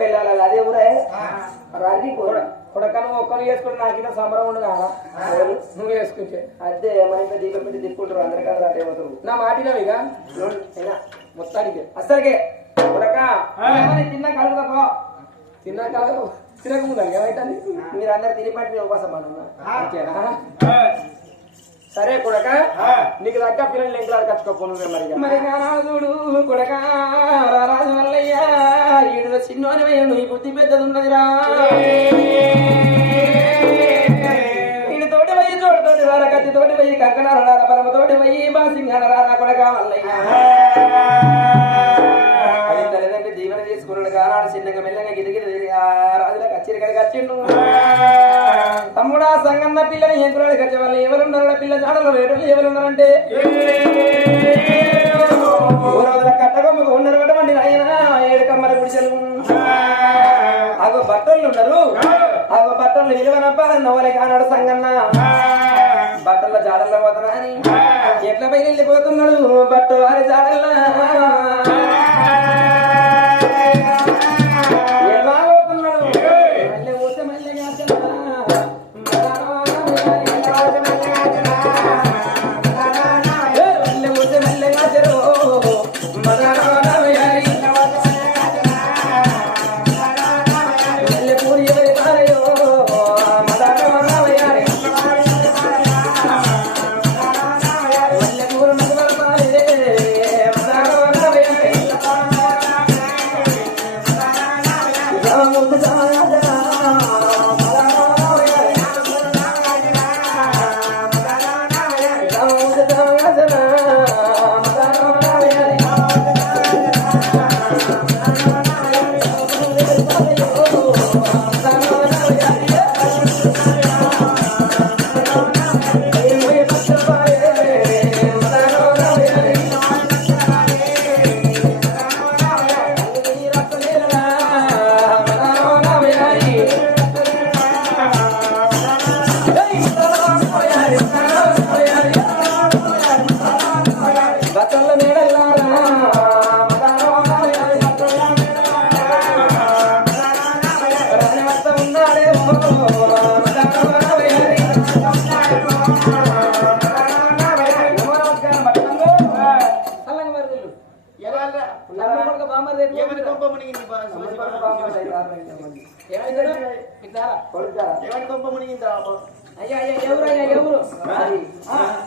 పెళ్ళాలి అదే ఊరే రది కొడకను ఒక్కరు చేసుకుంటే నాకింత సంబరం ఉండదు కదా నువ్వు చేసుకుంటే అదే మన ఇంట్లో దీపం పెట్టి తిప్పుకుంటారు అందరి కదా అదే పోతారు నా మాటినావు ఇక మొత్తానికి అసలుకే కొడక తిన్నా కలుగుతా తిన్నా కలగదు తినకముందు ఏమైతుంది మీరు అందరు తిని పట్టి ఉపవాసం అంతేనా సరే కొడక నీకు దగ్గర పిల్లలు ఎంకులాడు కచ్చుకోపోను మరి చూడు కొడక రాజు వల్లయ్యా ఈడు చిన్నోని నీ బుద్ధి పెద్దది ఉన్నదిరా ఈడు తోటి పోయి తోటి రారా కత్తి తోటి పోయి కంకణాల రారా పరమతోటి పోయి బాసింగాల రారా కొడక వల్లయ్యా తల్లిదండ్రి దీవెన తీసుకున్నాడు కానాడు చిన్నగా మెల్లగా గిరిగిరి రాజుల కచ్చిరికడికి వచ్చిండు తమ్ముడా సంగన్న పిల్లని ఎంకులాడు కచ్చే వాళ్ళు ఎవరున్నారు పిల్ల జాడలో వేటలు ఎవరున్నారంటే కట్టకొమ్మకు ఉండరు ఆయన ఏడు కమ్మల గుడిసెలు ఆగో బట్టలు ఉన్నారు ఆగో బట్టలు విలువనప్పాలని నవ్వలే కానాడు సంగన్న బట్టల జాడల్లో పోతున్నా అని ఎట్ల పైన వెళ్ళిపోతున్నాడు బట్ట వారి జాడల్లో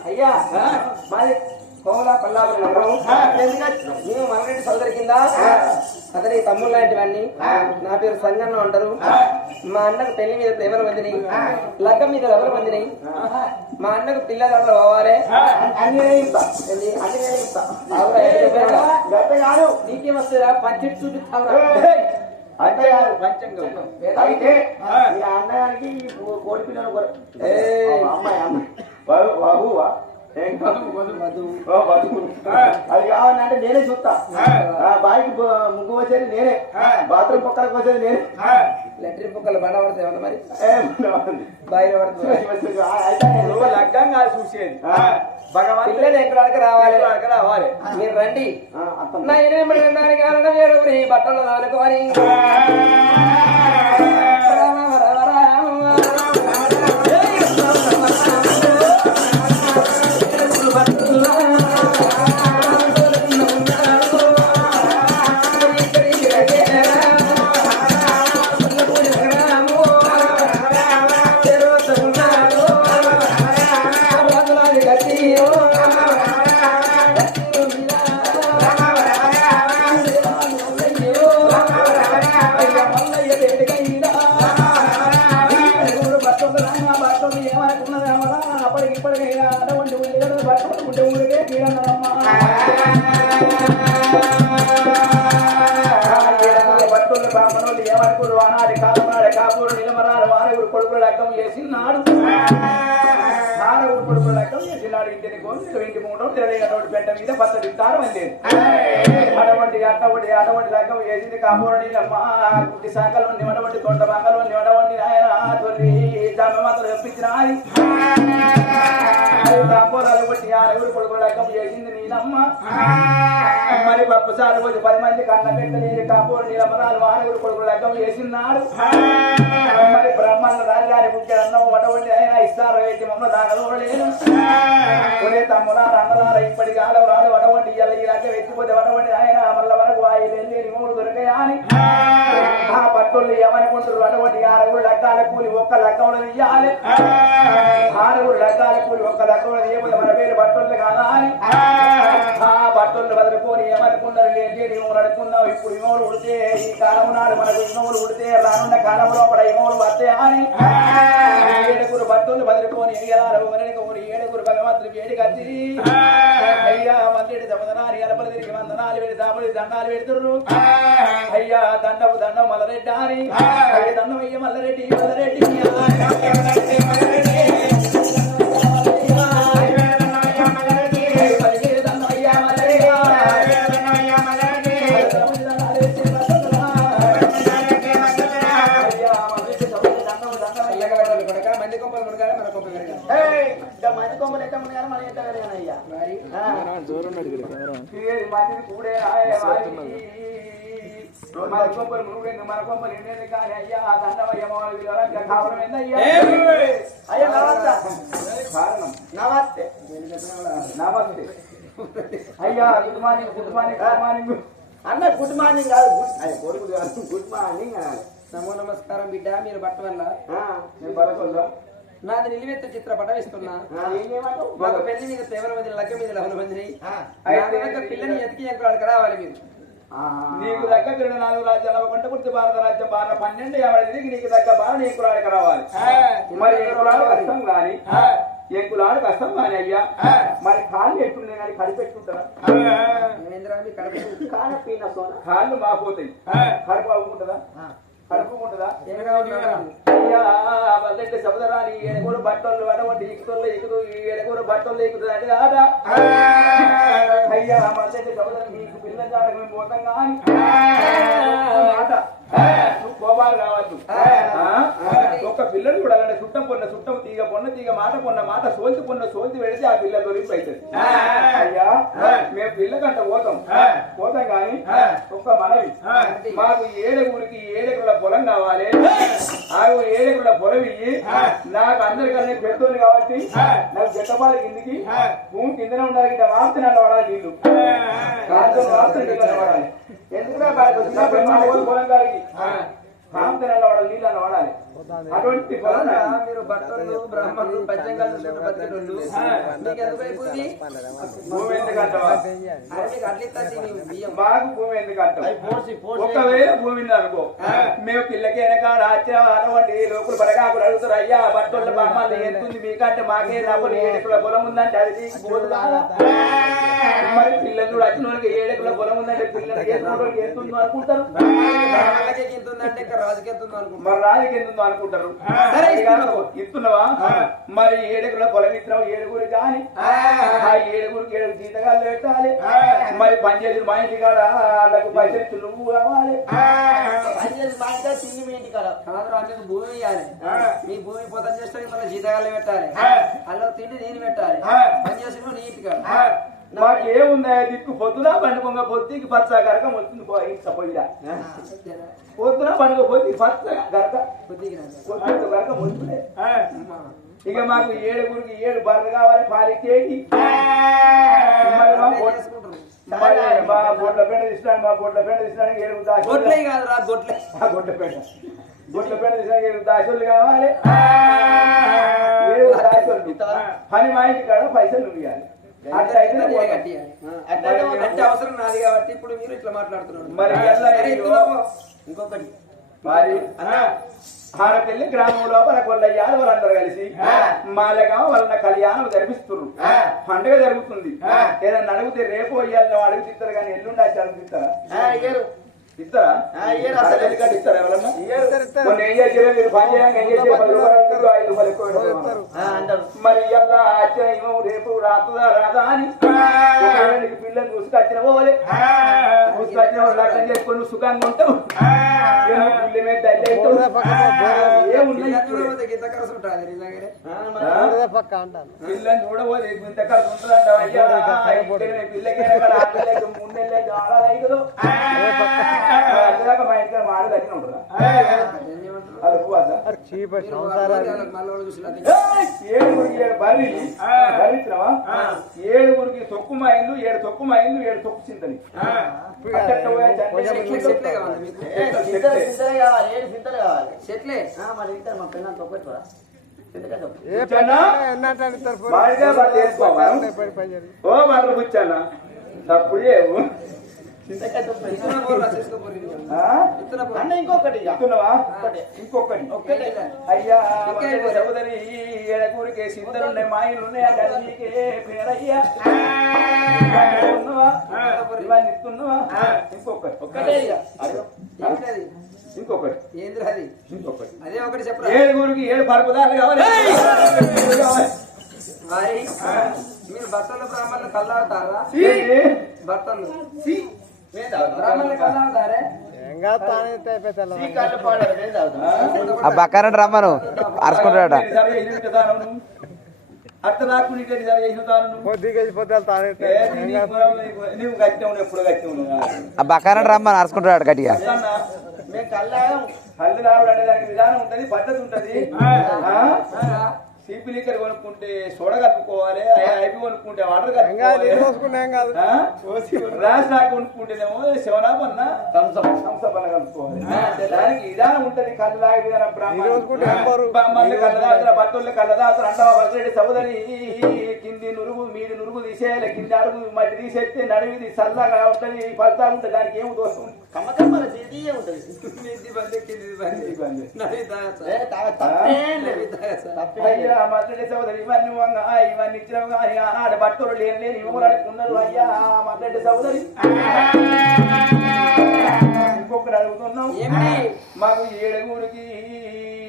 అయ్యా మాది కోమలా పల్లాపురం మేము మలరెడ్డి సోదరి కింద అతని తమ్ముడు లాంటివన్నీ నా పేరు సంగన్న అంటారు మా అన్నకు పెళ్లి మీద ఎవరు మందినాయి లగ్గం మీద ఎవరు మందినాయి మా అన్నకు పిల్లలు పోవాలి అన్ని కాదు నీకేమొస్తుందా పంచెట్ చూపిస్తావు అంటే అయితే అన్నగారికి కోడి పిల్లలు అమ్మాయి బాబువా అది కావాలంటే నేనే చూస్తా బాయికి ముగ్గు వచ్చేది నేనే బాత్రూమ్ పక్కలకు వచ్చేది నేనే లెట్రిన్ పక్కల బండ పడతాయి మరి బాయిలో పడుతుంది లగ్గం కాదు చూసేది భగవంతుడు ఎక్కడికి రావాలి మీరు రండి నా ఎనిమిది కారణం ఏడుగురి బట్టలు తోలుకొని ఏమనుకుడు ఆనాటి కాలనాడు కాపుడు నిలమరాడు వానగుడు కొడుకులు లెక్కం చేసినాడు నానగుడు కొడుకులు లెక్కం చేసినాడు ఇంటిని కోసి ఇంటి మూటం తెలియనటువంటి పెట్ట మీద పత్త తింటారు అంది అటువంటి అటువంటి లెక్కం చేసింది కాపుడు నీళ్ళమ్మ గుడ్డి శాఖలో నివడవంటి తొండ బంగలో నివడవంటి ఆయన తొలి జమ్మ మాత్రం చెప్పించినాది కాపురాలు కొట్టి ఆరుగురు కొడుకులు లెక్కం చేసింది నీలమ్మ మరి పప్పు సారు పోయి 10 మంది కన్న పెట్టలేదు కాపుడు నీలమ్మరాలు ఆరుగురు కొడుకులు లెక్కం లగ్గం చేసినాడు మరి బ్రహ్మణ రాజాని బుక్కి అన్నం వడవండి ఆయన ఇస్తారు వేటి మమ్మ దాగలేను కొనే తమ్ములారు అన్నలార ఇప్పటి కాలం రాడు వడవండి ఇలా ఈ లగ్గం ఎత్తిపోతే వడవండి ఆయన మళ్ళ వరకు వాయిలేని మూడు దొరికాయా అని ఆ పట్టులు ఏమనుకుంటారు వడవండి ఆరుగురు లగ్గాల కూలి ఒక్క లగ్గంలో ఇయ్యాలి ఆరుగురు లగ్గాల కూలి ఒక్క లగ్గంలో ఇయ్యకపోతే మన పేరు పట్టులు కాదా అని ఆ పట్టులు వదులుకొని ఏమనుకున్నారు లేని అడుకున్నావు ఇప్పుడు ఇమోలు ఉడితే ఈ కాలం నాడు మనకు ఇమోలు ఉడితే రానున్న కాలంలో కూడా ఇమోలు వస్తే అని ఏడుగురు భక్తులు వదులుకొని ఏడుగురు భగవంతులు వేడి కట్టి అయ్యా మంత్రి దమదనాన్ని ఎలపలు తిరిగి వందనాలు పెడి దాముడి దండాలు పెడుతుర్రు అయ్యా దండము దండం మల్లరెడ్డి అని దండం అయ్య మల్లరెడ్డి మల్లరెడ్డి మన కొంపలు ఎండేది కానీ అయ్యా దండమయ్య కావడం ఏందయ్యా అయ్యా నమస్తే నమస్తే అయ్యా good morning good morning good morning అన్న గుడ్ మార్నింగ్ కాదు కొడుకు గుడ్ మార్నింగ్ నమో నమస్కారం బిడ్డ మీరు బట్ట వల్ల నేను బలకొల్లా నాది నిలివెత్త చిత్రపటం ఇస్తున్నా ఒక పెళ్లి మీద తీవ్రమంది లగ్గ మీద లవల మందిని పిల్లని ఎతికి ఎంకురాడికి రావాలి మీరు నీకు దగ్గర 4 రాజ్యాలు అవ్వకుండా పూర్తి భారత రాజ్యం బాగా 12 ఎవరి తిరిగి నీకు దగ్గర బాగా నీ కులాడికి రావాలి మరి ఎంకులాడు కష్టం కాని ఎంకులాడు కష్టం కాని అయ్యా మరి కాళ్ళు ఎట్టుండే కానీ కడిపెట్టుకుంటారా కాళ్ళు మాపోతాయి కడుపు అవ్వకుంటుందా కడుపుకుంటుందా అయ్యా బల్లెట్టి శబ్దరాని ఏడుగురు బట్టలు అటువంటి ఎక్కుతుల్లో ఎక్కుతూ ఏడుగురు బట్టలు ఎక్కుతుంది అంటే కాదా అయ్యా బల్లెట్టి శబ్దరం మీకు పిల్లల మేము పోతాం కానీ మాట నువ్వు కోపాలు కావద్దు ఒక్క పిల్లలు కూడా అలాంటి చుట్టం తీగ పొన్న తీగ మాట పొన్న మాట సోల్చి పెడితే ఆ పిల్ల దొరికి అవుతుంది అయ్యా మేము పిల్లకంట పోతాం కానీ ఒక్క మనవి మాకు 7 ఊరికి 7 ఎకరాల పొలం కావాలి ఆ 7 ఎకరాల పొలం ఇయ్యి నాకు అందరికన్నా పెడుతుంది కాబట్టి నాకు చెట్టపాల కిందికి భూమి కిందనే ఉండాలి ఇట్లా వార్త నన్ను వాడాలి నీళ్ళు వాడాలి ఎందుకు పొలం గారికి నీళ్ళు అన్న వాడాలి అటువంటి మీరు భక్తులు బ్రాహ్మణులు పద్యంగాలు బాగు భూమి ఎందుకంటాం ఒకవేళ భూమి అనుకో మేము పిల్లకి వెనకాల అటువంటి లోకులు పరగాకులు అడుగుతారు అయ్యా బట్టల బామ్మలు ఎత్తుంది మీకంటే మాకే డబ్బులు 7 ఎకరాల పొలం ఉందంటే అది తీసుకుపోదు మరి పిల్లలు వచ్చిన వాళ్ళకి 7 ఎకరాల పొలం ఉందంటే పిల్లలకి ఎత్తుందో అనుకుంటారు మరి రాజుకి ఎంతుందో అనుకుంటారు ఇస్తున్నావా మరి 7 ఎకరాల పొలం ఇస్తున్నావు 7 కానీ ఆ 7 జీతగాళ్ళు పెట్టాలి మరి పనిచేసి మా ఇంటి కాడ వాళ్ళకు పైసలు నువ్వు కావాలి పనిచేసి మా ఇంటి తిండి మీ ఇంటి కాడ అందుకు భూమి ఇవ్వాలి మీ భూమి పొతం చేస్తే మళ్ళీ జీతగాళ్ళు పెట్టాలి అలా తిండి నేను పెట్టాలి పనిచేసి నీ ఇంటి కాడ మాకు ఏముందా దిక్కు పొద్దున పండుగ పొద్దుకి పచ్చ గరకం వస్తుంది పోయిరా పొద్దున పండుగ పొద్దు పచ్చ గరక గరకం వస్తుంది ఇక మాకు 7 ఊరికి 7 బర్రెలు కావాలి పాలికేకి మా బొడ్ల పెండ తీసుకోండి 7 గొడ్ల పెండ తీసుకోండి 7 దాసోళ్ళు కావాలి 7 దాసోళ్ళు పని మా ఇంటి కాడ పైసలు ఇవ్వాలి అంటే అవసరం నాది కాబట్టి ఇప్పుడు మీరు ఇట్లా మాట్లాడుతున్నారు మరి ఇంకొకటి మరి హారపల్లి గ్రామం లోపల కొల్లయ్యారు వాళ్ళందరూ కలిసి మాలగా వాళ్ళ కళ్యాణం జరిపిస్తున్నారు పండుగ జరుగుతుంది ఏదన్నా అడిగితే రేపు అయ్యాలని అడుగు తిస్తారు కానీ ఎల్లుండి వచ్చి అడుగు తిస్తారా ఇస్తారా ఇస్తారా ఎవరన్నా కొన్ని ఏం చేసారో మీరు పని చేయండి ఏం చేసారు 10 రూపాయలు 5 రూపాయలు ఎక్కువ మరి ఇలా ఆశ్చర్యం రేపు రాతుందా రాదా అని నీకు పిల్లలు చూసుకొచ్చిన పోవాలి చూసుకొచ్చిన వాళ్ళు లక్షం చేసుకొని సుఖంగా ఉంటావు పిల్ల మీద ఏముండదు గింత ఖర్చు ఉంటుంది నిజంగానే పిల్లని చూడబోదు ఇంత ఖర్చు ఉంటుందంట అయ్యా పిల్లకి ముందెళ్ళే చాలా రైతులు మా ఇంటికి మాడ దగ్గర ఉంటుందా అది పోవద్దా భరించినవా 7 తొక్కు మైళ్ళు 7 తొక్కు మైళ్ళు 7 తొక్కు చింతని ఓ మాటలు కూర్చానా తప్పుడు ఇంకొకటి అయ్యా సోదరి ఏడకూరికే సింతలున్నాయి మాయిలున్నాయి పేరయ్యా ఇవన్నీ ఇస్తున్నావా ఇంకొకటి అదే ఒకటి చెప్పరా 7 పరుపుదాలు కావాలి మీరు బట్టలు బ్రాహ్మణులు కళ్ళాడతారా బట్టలు బ్రాహ్మణులు కళ్ళాడతారే ఆ బక్కారంటే రమ్మను అరుచుకుంటాడట అట్ట నాకు నువ్వు గట్టి ఎప్పుడు గట్టి ఆ బక్కారంటే రమ్మను అరుచుకుంటాడు గట్టిగా మేము కళ్ళు రావడానికి విధానం ఉంటది పద్ధతి ఉంటది సీపీ లీకర్ కొనుక్కుంటే సోడ కలుపుకోవాలి ఐపీ కొనుక్కుంటే వాటర్ కలుపుకోవాలి రాస్ నాకు కొనుక్కుంటేనేమో శివనాప అన్న థమ్సప్ అన్న కలుపుకోవాలి దానికి విధానం ఉంటది కళ్ళు తాగే విధానం బ్రాహ్మణులు కళ్ళ తాగుతారు భక్తులు కళ్ళ తాగుతారు అంటావా భద్రుడి సోదరి కింది నురుగు మీది నురుగు తీసేయాలి కింది అడుగు మట్టి తీసేస్తే నడివిది చల్లగా ఉంటది పడతా ఉంటది దానికి ఏమి దోషం మద్దడి సోదరి ఇవన్నీ ఇవన్నీ ఇచ్చినావు కానీ ఆనాడు భక్తులు లేని ఇవ్వనుకున్నారు అయ్యా మద్దడి సోదరి ఇంకొకటి అడుగుతున్నాం మాకు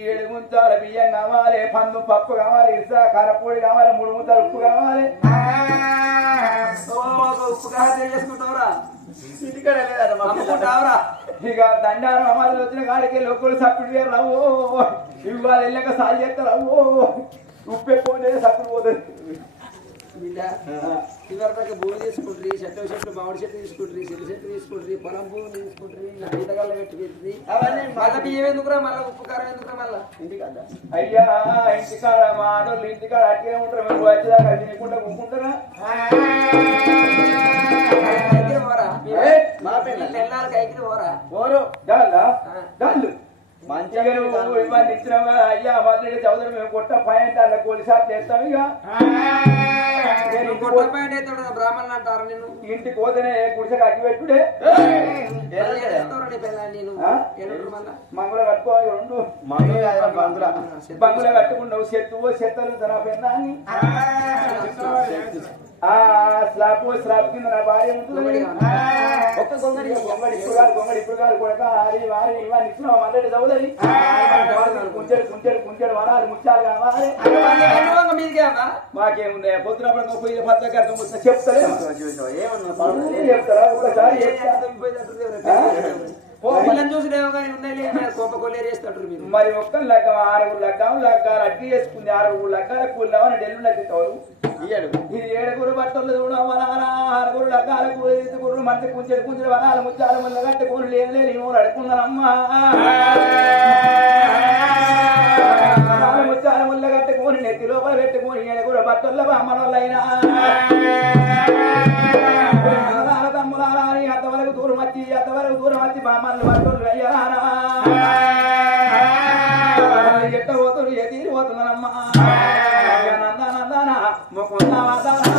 7 గుంతాల బియ్యం కావాలి పందు పప్పు కావాలి ఇసా కారపొడి కావాలి 3 గుంతాలు ఉప్పు కావాలి ఉప్పు కావాలి చేసుకుంటావురా ఇంటికాడ లేదమ్మా ఇక దండారం అమ్మాయిలు వచ్చిన కాడికి లోకలు సప్పుడు రావు ఇవాళ వెళ్ళాక సాగు చేస్తారావు ఉప్పు ఎక్కువ సప్పుడు పోతుంది ఇవరిదాకా భూమి తీసుకుంటారు చెట్టు మామిడి చెట్టు తీసుకుంటారు చెట్టు తీసుకుంటారు పొలం భూమి తీసుకుంటారు ఈతగాళ్ళ పెట్టి మళ్ళీ బియ్యం ఎందుకురా మళ్ళీ ఉప్పు కారం ఎందుకురా మళ్ళా ఇంటికాడ అయ్యా ఇంటికాడ మా ఆడోళ్ళు ఇంటికాడ అట్లే ఉంటారు మేము వచ్చేదాకా తినకుండా కుంకుంటారా మంచిగా ఇవన్నీ ఇచ్చినావు కదా అయ్యా మద్దడి చౌదరి మేము కొట్ట పాయింట్ అలా కోలిసారి చేస్తాం ఇక బ్రాహ్మణులు అంటారు నేను ఇంటికి పోతేనే గుడిసె కట్టి పెట్టుడే మంగుళ కట్టుకోవాలి 2 బంగుళ కట్టుకుంటావు చెత్తలు తన పెన్నాన్ని స్లాబ్ కింద నా భార్య ఉంటుంది ఒక్క గొంగడి ఇప్పుడు కాదు కొడక అది వారి ఇవన్నీ ఇచ్చినావు మల్లెడి చౌదరి కుంచెడు వరాలు ముత్యాలు కావాలి మాకేముంది పొద్దునప్పుడు పోయి పత్రిక చెప్తారా ఒకసారి మరి ఒక్క లగ్గం 6 లగ్గాలు అడ్డీ చేసుకుంది 6 లగ్గాల కూలిదామని ఢిల్లీ లగ్గుతారు ఇది 7 బట్టలు చూడమన్నారు 6 లగ్గాల కూలి మంచి కుంచెడు వరాలు ముత్యాలు మళ్ళీ గట్టి కూలి లేని అడుకున్నానమ్మా ముత్యాల ముళ్ళ కట్టుకొని నెత్తి లోపల పెట్టుకొని 7 బట్టల్లో అమ్మనోళ్ళైనా తమ్ములారా అంతవరకు దూరం వచ్చి బామ్మలు బట్టలు అయ్యారా ఎట్ట పోతురు ఏ తీరు పోతున్నారమ్మా నందనందన మొక్కున్నావాదానా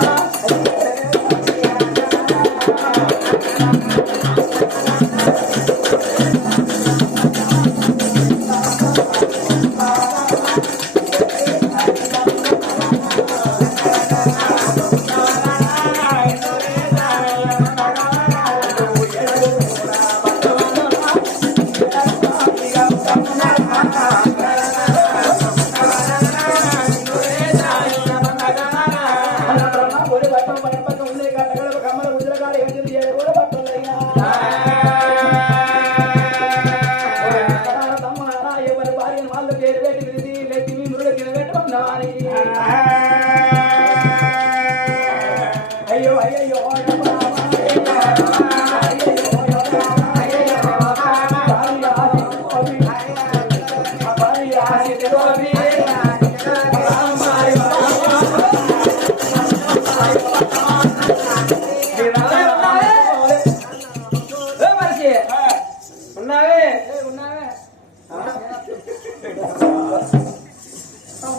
ఉన్నావే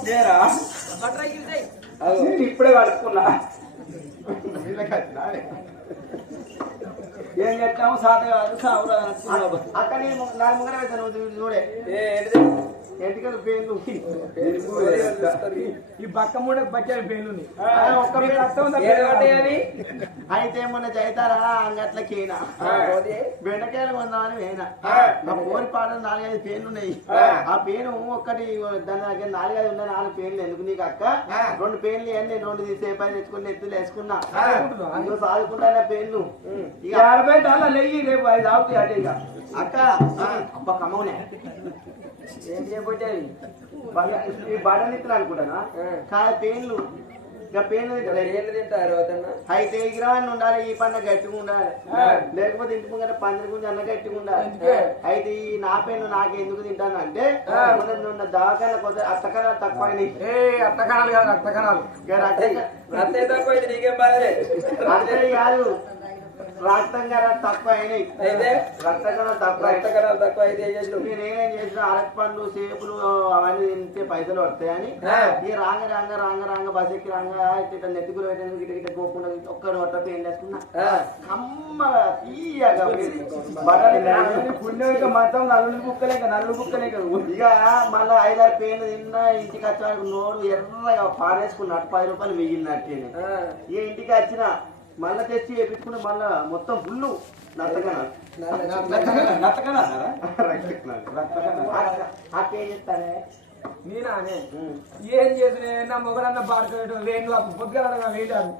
నేరా నేను ఇప్పుడే కడుక్కున్నా ఏం చేస్తాము సాత కాదు సాగు అక్క నేను నా ముంగర పెడతాను చూడే ఎంటికలు పేర్లు ఈ పక్క మూడ బచ్చాలి పేర్లు అయితే మొన్న చైతారా అంగట్లకేనా బెండకాయలు కొందామని వేనా నా పోరి పాటలు 4-5 పేర్లు ఉన్నాయి ఆ పేరు ఒక్కటి దాని దగ్గర 4-5 ఉన్నాయి 4 పేర్లు ఎందుకు నీకు అక్క 2 పేర్లు అని నేను 2 తీసేపై తెచ్చుకుని ఎత్తులు వేసుకున్నా అందులో సాదుకుంటా పేర్లు ఇక 50 లెయ్యి రేపు 5 ఆవుతాయి అటే ఇక అక్క అబ్బా కమ్మనే ఏం చేయబోయేవి ఈ బటన్ ఇత్తలు అనుకుంటానా కాదు పేర్లు ఇక పేర్లు ఏళ్ళు తింటారు అతను అయితే ఎగిరవన్నీ ఉండాలి ఈ పంట గట్టిగా ఉండాలి లేకపోతే ఇంటి ముంగట పందిరి గురించి అన్న గట్టిగా ఉండాలి అయితే ఈ నా పేర్లు నాకు ఎందుకు తింటాను అంటే దవాఖాన కొద్ది అత్తకణాలు తక్కువ అత్తకణాలు కాదు రక్తకణాలు అత్తే తక్కువ అయితే నీకేం బాధలే అదే కాదు రక్తం కదా తక్కువ అయినాయి అయితే రక్తకణాలు తక్కువ అయితే ఏం చేసినావు నేనేం చేసిన అరటి పండ్లు సేపులు అవన్నీ తింటే పైసలు వస్తాయని ఈ రాంగ బస్ ఎక్కి ఇట్లా నెత్తికులు పెట్టేందుకు గిట్ట పోకుండా ఒక్కడు ఒట్ట పెయిన్ వేసుకున్నా కమ్మగా తీయగా పుణ్యం మొత్తం నల్లు బుక్కలే ఇక మళ్ళీ 5-6 పేర్లు తిన్నా ఇంటికి వచ్చాక నోరు ఎర్రగా పాడేసుకున్నట్టు 10 రూపాయలు మిగిలినట్టే ఇక ఇంటికి వచ్చిన మళ్ళా తెచ్చి వేపించుకుంటే మళ్ళా మొత్తం ఫుల్లు అక్కేం చెప్తానే నేనానే ఏం చేసిన నా మొగడన్న పాడుకోవడం లేని పొద్దుగా వేయడారు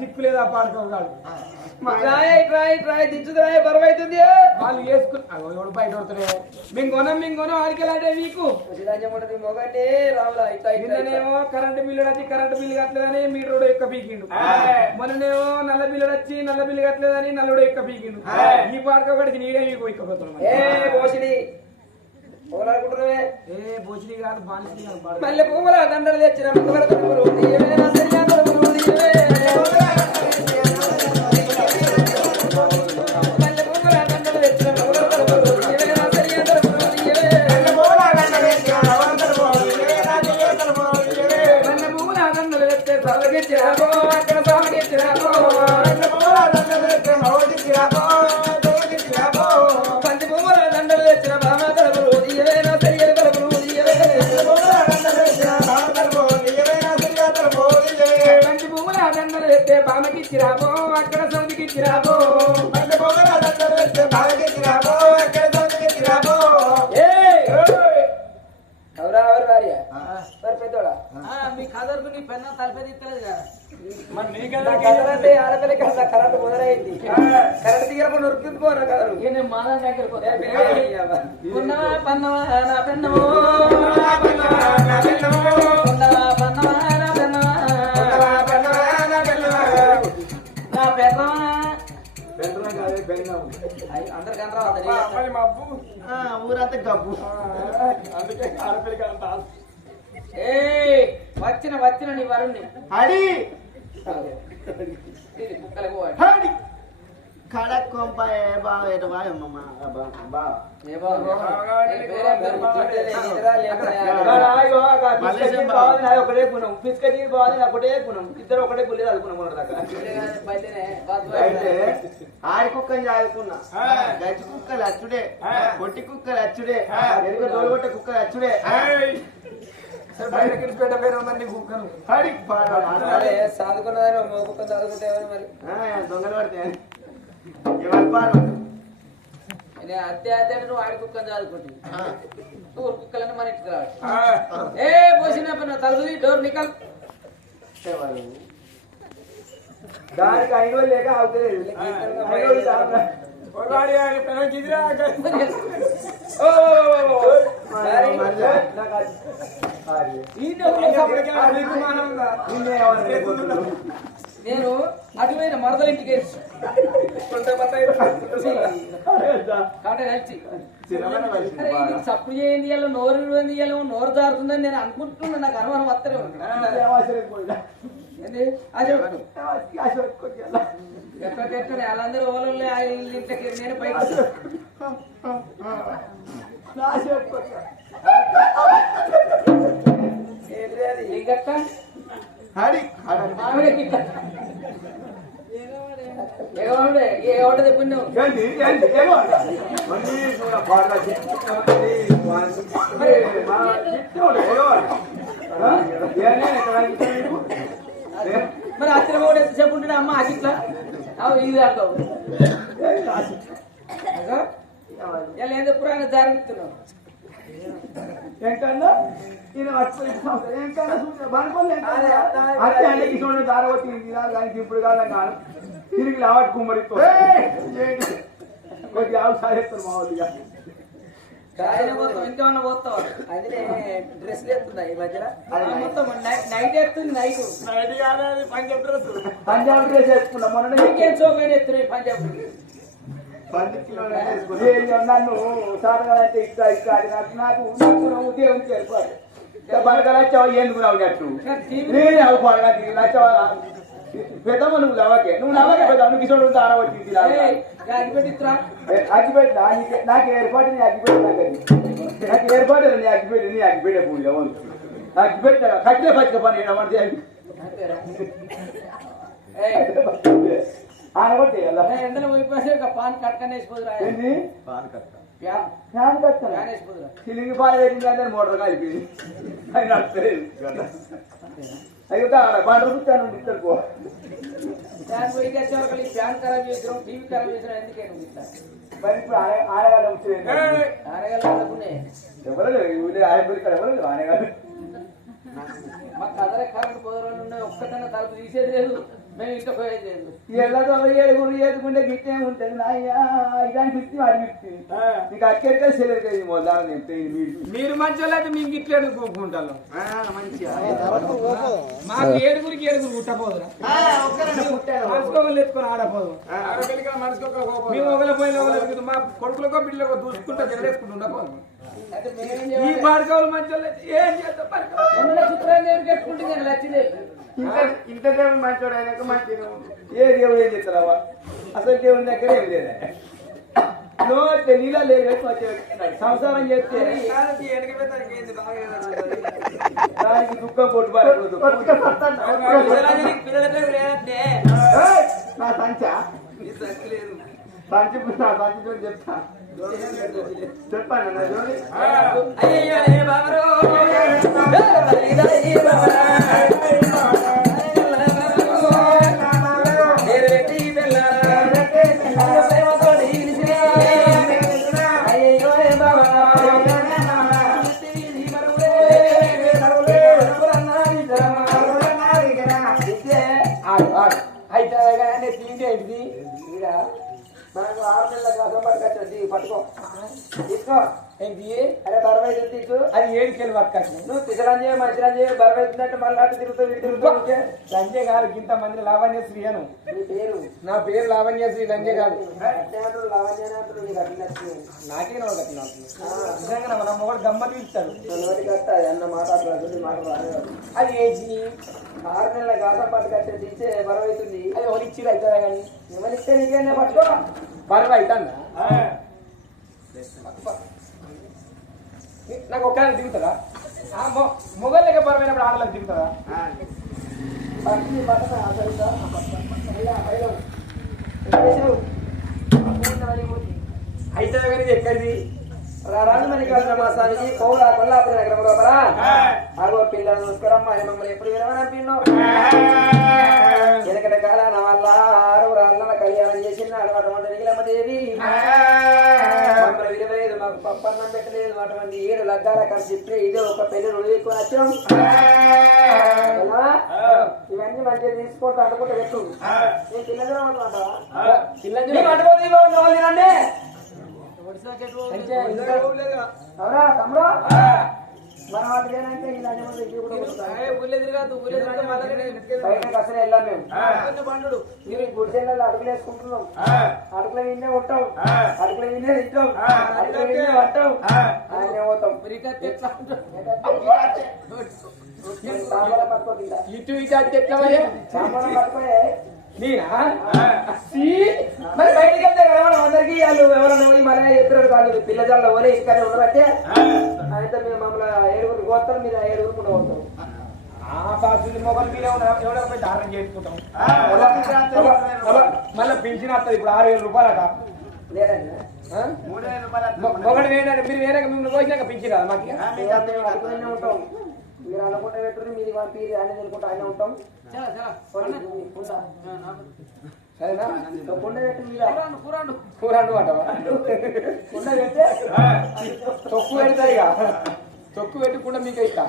దిక్కు లేదా పాడుకోగాడు దించుతురాయి బరువు అవుతుంది వాళ్ళు వేసుకుని బయట పడుతున్నాయి మేము కొనం ఆడికెళ్ళాడే మీకు మొగటే రావులా నిన్ననేమో కరెంటు బిల్లు వచ్చి కరెంటు బిల్లు కట్టలేదని మీటరుడు ఎక్క పీకిండు మొన్ననేమో నల్ల బిల్లు వచ్చి నల్ల బిల్లు కట్టలేదని నల్లుడు ఎక్క పీకిండు ఈ పాడుకోగడికి నీడే మీకు ఎక్కపోతున్నాం బోసిడి కాదు బానిసడి కాదు మల్లె పువ్వుల దండలు తెచ్చిన బామకిచ్చిరాబో అక్కడ సౌదికిచ్చిరాబో ఎవరా ఎవరు భార్య పెద్దోడా మీ కదర్కు నీ పెన్న తలపేది ఇస్తలేదు కదా మరి ఆడపిల్లకి కరెంట్ మొదలైంది కరెంట్ తీయకుండా ఉరుకుతుంది పోరా కదరు నేను మాదా దగ్గర ఉన్నవా పన్నవా నా పెన్నమో పన్నవా పన్నవా నా పెన్నవా నా పెన్నవా అందరికన్నా ఊరంతా గబ్బు వచ్చిన నీ వరుణ్ణి అడి కుక్కలకు కడక్ కొంప బాగా ఒకటే గుణం పిస్కటి బాగుంది ఒకటే గుణం ఇద్దరు ఒకటే గులేదు అనుకున్నాం ఆడి కుక్కని చదువుకున్నా గచ్చి కుక్కలు అచ్చుడే కొట్టి కుక్కలు అచ్చుడే ఎరుగు తోలుగొట్ట కుక్కలు అచ్చుడే సాదుకున్నదాన్ని మోకుకొని చదువుకుంటే మరి దొంగలు పడితే అత్తే నువ్వు ఆడి కుక్కని చదువుకుంటుంది ఊరు కుక్కలని మన ఇంటికి రావాలి ఏ పోసిన తలుపు డోర్ నికల్ దానికి 5 లేక అవుతలేదు నేను అటువైన మరదల ఇంటికి సప్పుడు చేయండి నోరు నోరు జారుతుందని నేను అనుకుంటున్నా నాకు అనుమానం వస్తలే ఎక్కడ వాళ్ళందరూ ఓళ్ళు ఇంట్లోకి నేను పైకి నా చెప్పు లింగక్క హడి మామిడి గిట్ట ఏ ఒకటి తెప్పినావు ఏంటి ఏంటి ఏమో మళ్ళీ బాగా మరి అత్తమ్మ కూడా ఎంతసేపు ఉంటే అమ్మ అగిట్లా ఇది ఆడుకోవు ఇలా ఏం చెప్పురా జారిస్తున్నావు ఏంటన్నా ఈయన ఏంటన్నా బనుకోలే అట్టే అంటే చూడండి దారవతి కానీ ఇప్పుడు కాదు కాదు తిరిగి లావట్ కుమ్మరితో కొద్దిగా ఆవు సాగేస్తారు మా వాళ్ళుగా మొత్తం ఇంకేమన్నా పోతావా అది డ్రెస్ ఎత్తుందా ఈ మధ్యన మొత్తం నైట్ ఎత్తుంది నైట్ పంజాబ్ డ్రెస్ వేసుకున్నాం మొన్న ఇంకేం చోకైనా ఎత్తున్నాయి పంజాబ్ నన్ను సాధన అంటే ఇట్లా ఇట్లా అది నాకు ఉద్యోగం చేరుకోవాలి బరకలు వచ్చావు ఎందుకు నవ్వునట్టు నేను అవ్వాలి నాకు నచ్చవా పెద్దమ్మ నువ్వు లవకే పెద్ద నువ్వు కిషోడు ఆరవచ్చింది అగ్గిపెట్టి నాకు ఏర్పాటు నీ అగ్గిపెట్టి నాకు ఏర్పాటు నీ అగ్గిపెట్టే పూజ అగ్గిపెట్ట కట్టిన పచ్చిక పని ఆనబట్టి ఎండలో పోయిపోతే పాన్ కట్టనేసిపోదురా ఏంటి ఫ్యాన్ కట్టాను సిలింగి పాలు పెట్టిందంటే మోటార్ కలిపింది అది నడుస్తలేదు అయ్యో బండలు కూర్చాను ఇద్దరు పో ఫ్యాన్ పోయి వచ్చేవాళ్ళు ఫ్యాన్ ఖరాబ్ చేసినాం టీవీ ఖరాబ్ చేసినాం ఎందుకే నువ్వు ఇట్లా మరి ఇప్పుడు ఆనగాళ్ళు వచ్చేది ఆనగలు అనుకునే ఎవరు ఆడపిల్లలు ఎవరు ఆనగాళ్ళు మాకు కదరే కరెంట్ పోదరాలు ఉన్నాయి ఒక్కటన్నా తలుపు తీసేది లేదు మేము ఇంట్లో పోయేది లేదు ఎల్లతో ఏదుకుంటే గిట్టే ఉంటుంది నాయ్యా ఇలాంటి ఫిఫ్టీ వాడి ఫిఫ్టీ నీకు అక్కడికే సెలవు మొదలు మీరు మంచి అయితే మీకు ఇట్లా ఎడుకుంటాను మాకు ఏడుగురికి పుట్టపోదురా మనసుకోగలు ఎత్తుకొని ఆడపోదు మేము ఒకరి పోయిన ఒకరు మా కొడుకులకో బిడ్డలకో దూసుకుంటా జగడేసుకుంటూ ఉండపోదు ఈ పాడుకోవాలి మంచి ఏం చేస్తాం చిత్రాన్ని కట్టుకుంటే నేను నచ్చింది ఇంత దేవుడు మంచోడు అయినాక మంచి ఏ దేవుడు ఏం చేస్తారావా అసలు దేవుని దగ్గర ఏం లేదా నీళ్ళ లేదు సంసారం చేస్తే దానికి దుఃఖం పొట్టు నా సంచా సంచి నా సంచి చూసి చెప్తా చెప్పండి నా చూడండి అయితే తిండి ఏంటిది మనకు 6 నెలల కోసం పట్టుకొచ్చి పట్టుకో తీసుకో ఏంటి అరే బరవైతే తీసు అది 7 కిలో పట్టుకొచ్చి నువ్వు పిసరంజే మంచిరంజే బరవైతుందంటే మళ్ళీ అటు తిరుగుతూ లంజే కాదు ఇంత మంది లావణ్యశ్రీ అను నీ పేరు నా పేరు లావణ్యశ్రీ లంజే కాదు నాకే నిజంగా మన మొగడు గమ్మతి ఇస్తాడు అన్న మాట్లాడుతుంది అది ఏజీ 6 నెలల గాసం పట్టుకొచ్చి తీసే బరవైతుంది అది ఎవరిచ్చిరు అవుతుందా కానీ ఎవరిస్తే నీకేనే పట్టుకో బరవ అవుతుందా నాకు ఒక్క దిగుతుందా మొగల్ లెక్క పరమైనప్పుడు ఆడలకు దిగుతుందా అయితే కానీ ఇది ఎక్కడిది రాజమణికార్జున మాసానికి పౌర కొల్లాపురి నగరం లోపల ఆగో పిల్లలు చూసుకోరమ్మా అని మమ్మల్ని ఎప్పుడు వినవనంపిన్నో వెనకట కాలాన వల్ల 6 అన్నల కళ్యాణం చేసిన అటువంటి నీలమ్మదేవి మమ్మల్ని విలువలేదు మాకు పప్పన్నం పెట్టలేదు అటువంటి 7 లగ్గాల కలిసి చెప్పి ఇదే ఒక పెళ్లి రుడికొని వచ్చాం ఇవన్నీ మంచిగా తీసుకుంటూ అనుకుంటూ పెట్టు నేను పిల్లలు అంటావా పిల్లలు అవునా తమ్ముడు మన వాటికేనంటే బయటకు అసలు వెళ్ళాం మేము మీరు గుడిసెళ్ళలో అడుగులు వేసుకుంటున్నాం అడుగుల విన్నే ఉంటాం అడుగుల విన్నే తింటాం అడుగుల విన్నే పట్టాం ఆయన పోతాం సాంబారం పట్టుకో సాంబారం పట్టుకోలే నేనా మరి బయటికి వెళ్తే కలవడం అందరికీ వాళ్ళు ఎవరన్నా పోయి మళ్ళీ చెప్పారు కాదు పిల్లజాల్లో ఓలే ఇక్కడే ఉన్నారంటే అయితే మేము మమ్మల్ని 7 కోస్తారు మీరు 7 కూడా ఉంటాం మొబైల్ మీద ఎవరో పోయి దారం చేసుకుంటాం మళ్ళీ పెన్షన్ వస్తుంది ఇప్పుడు 6,000 రూపాయలట లేదండి ఒకటి వేయండి మీరు వేరే మిమ్మల్ని పోసినాక పెంచి కాదు మాకు ఉంటాం మీరు అనుకుంటే పెట్టుకుని మీది పంపి ఆయన అనుకుంటే ఆయన ఉంటాం సరేనా కుండ పెట్టి కూరండు అంటావా కుండ పెడితే తొక్కు పెడతాయి ఇక తొక్కు పెట్టి కుండ మీకు ఇస్తా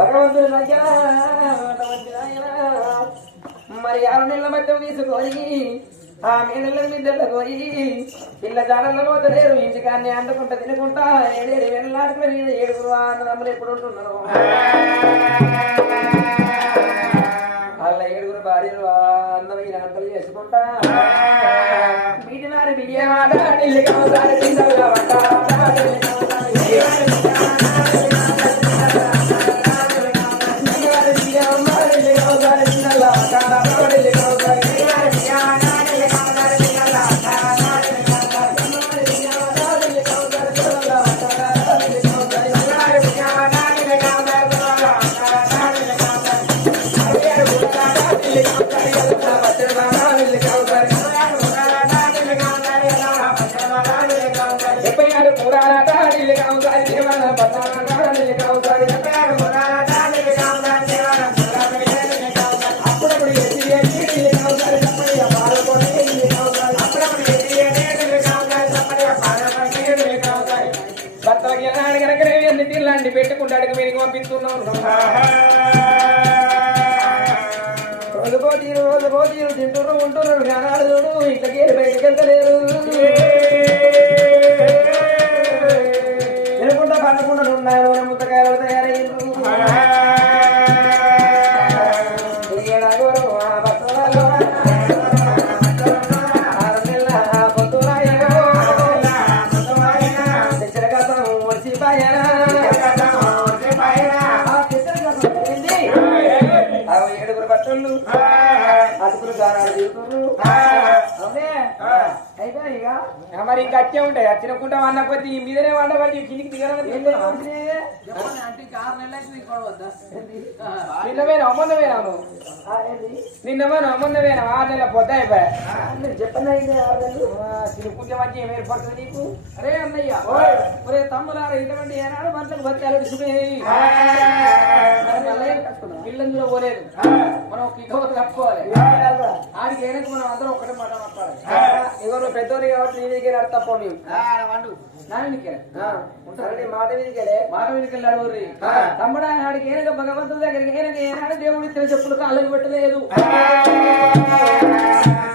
భగవంతుడు మరి 6 నెలల మధ్య తీసుకొని ఆ మేడల మిద్దెల పోయి పిల్ల జాడల్లో పోతలేరు ఇంటికాన్ని అంటుకుంటా తినుకుంటా 7 వేళ్ళాడుకుల మీద 7 అన్నదమ్ములు ఎప్పుడు ఉంటున్నారు వాళ్ళ 7 భార్యలు అందమైన అంటలు చేసుకుంటా వీటినారు బియ్యమాట పెట్టుకుంటాడు మీరు పంపిస్తున్నాం రోజు పోతీరు తింటున్నారు ఉంటున్నారు గానాడు చూడు ఇంట్లోకి బయటకు వెళ్తలేరు తినకుండా పండకుండా ఉన్నారు ముద్దకాయలు తయారయ్యారు అటుకులు గానాలు తిరుగుతున్నారు మరి ఇంకా అట్టే ఉంటాయి తినకుండా వండ కొద్ది మీదనే వండబట్టి కిందికి దిగాలని నిన్నవేనా అమ్మందవేనాను నిన్నవేనా అమ్మందవేనా 6 నెలల పొద్దు అయిపోయా చెప్పండి తినుకుంటే మంచి ఏం ఏర్పడుతుంది నీకు అరే అన్నయ్య ఒరే తమ్ములారా ఇటువంటి ఏనాడు మనకు బతి అలడుచుకునేది పిల్లలు పోలేదు మనం ఒక కట్టుకోవాలి ఆడికి ఏనక మనం అందరం ఒకటే మాట మాట్లాడాలి ఎవరు పెద్దోని కాబట్టి నీ దగ్గర అర్థపో నీవు మాట మీదకెళ్ళే మాట మీదకెళ్ళాడు తమ్ముడా ఆడికి ఏనక భగవంతుడి దగ్గరికి ఏనక ఏనాడు దేవుడు ఇచ్చిన చెప్పులు కాళ్ళకి పెట్టలేదు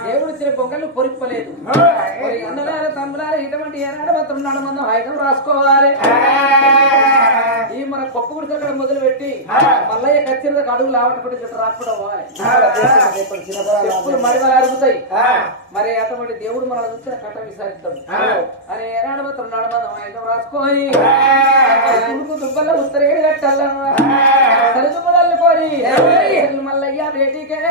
దేవుడు ఇచ్చిన పొంగళ్ళు పొరిప్పలేదు అన్నలారా తమ్ములారా ఇటువంటి ఏనాడు మాత్రం నడమందం ఆయుధం రాసుకోవాలి ఈ మన కొప్పు గుడిసెక్కడ మొదలు పెట్టి మల్లయ్య ఖచ్చితంగా అడుగులు ఆవటపడి చుట్టూ రాకపోవడం చెప్పులు మడివలు అరుగుతాయి మరి అటువంటి దేవుడు మనల్ని చూస్తే కట్ట విసారిస్తాడు అని ఏనాడు మాత్రం నడమందం ఆయుధం రాసుకొని దుబ్బల్లో ఉత్తరేడు కట్టాల తలుచుకుడల్ని పోయి మల్లయ్య బేటీకే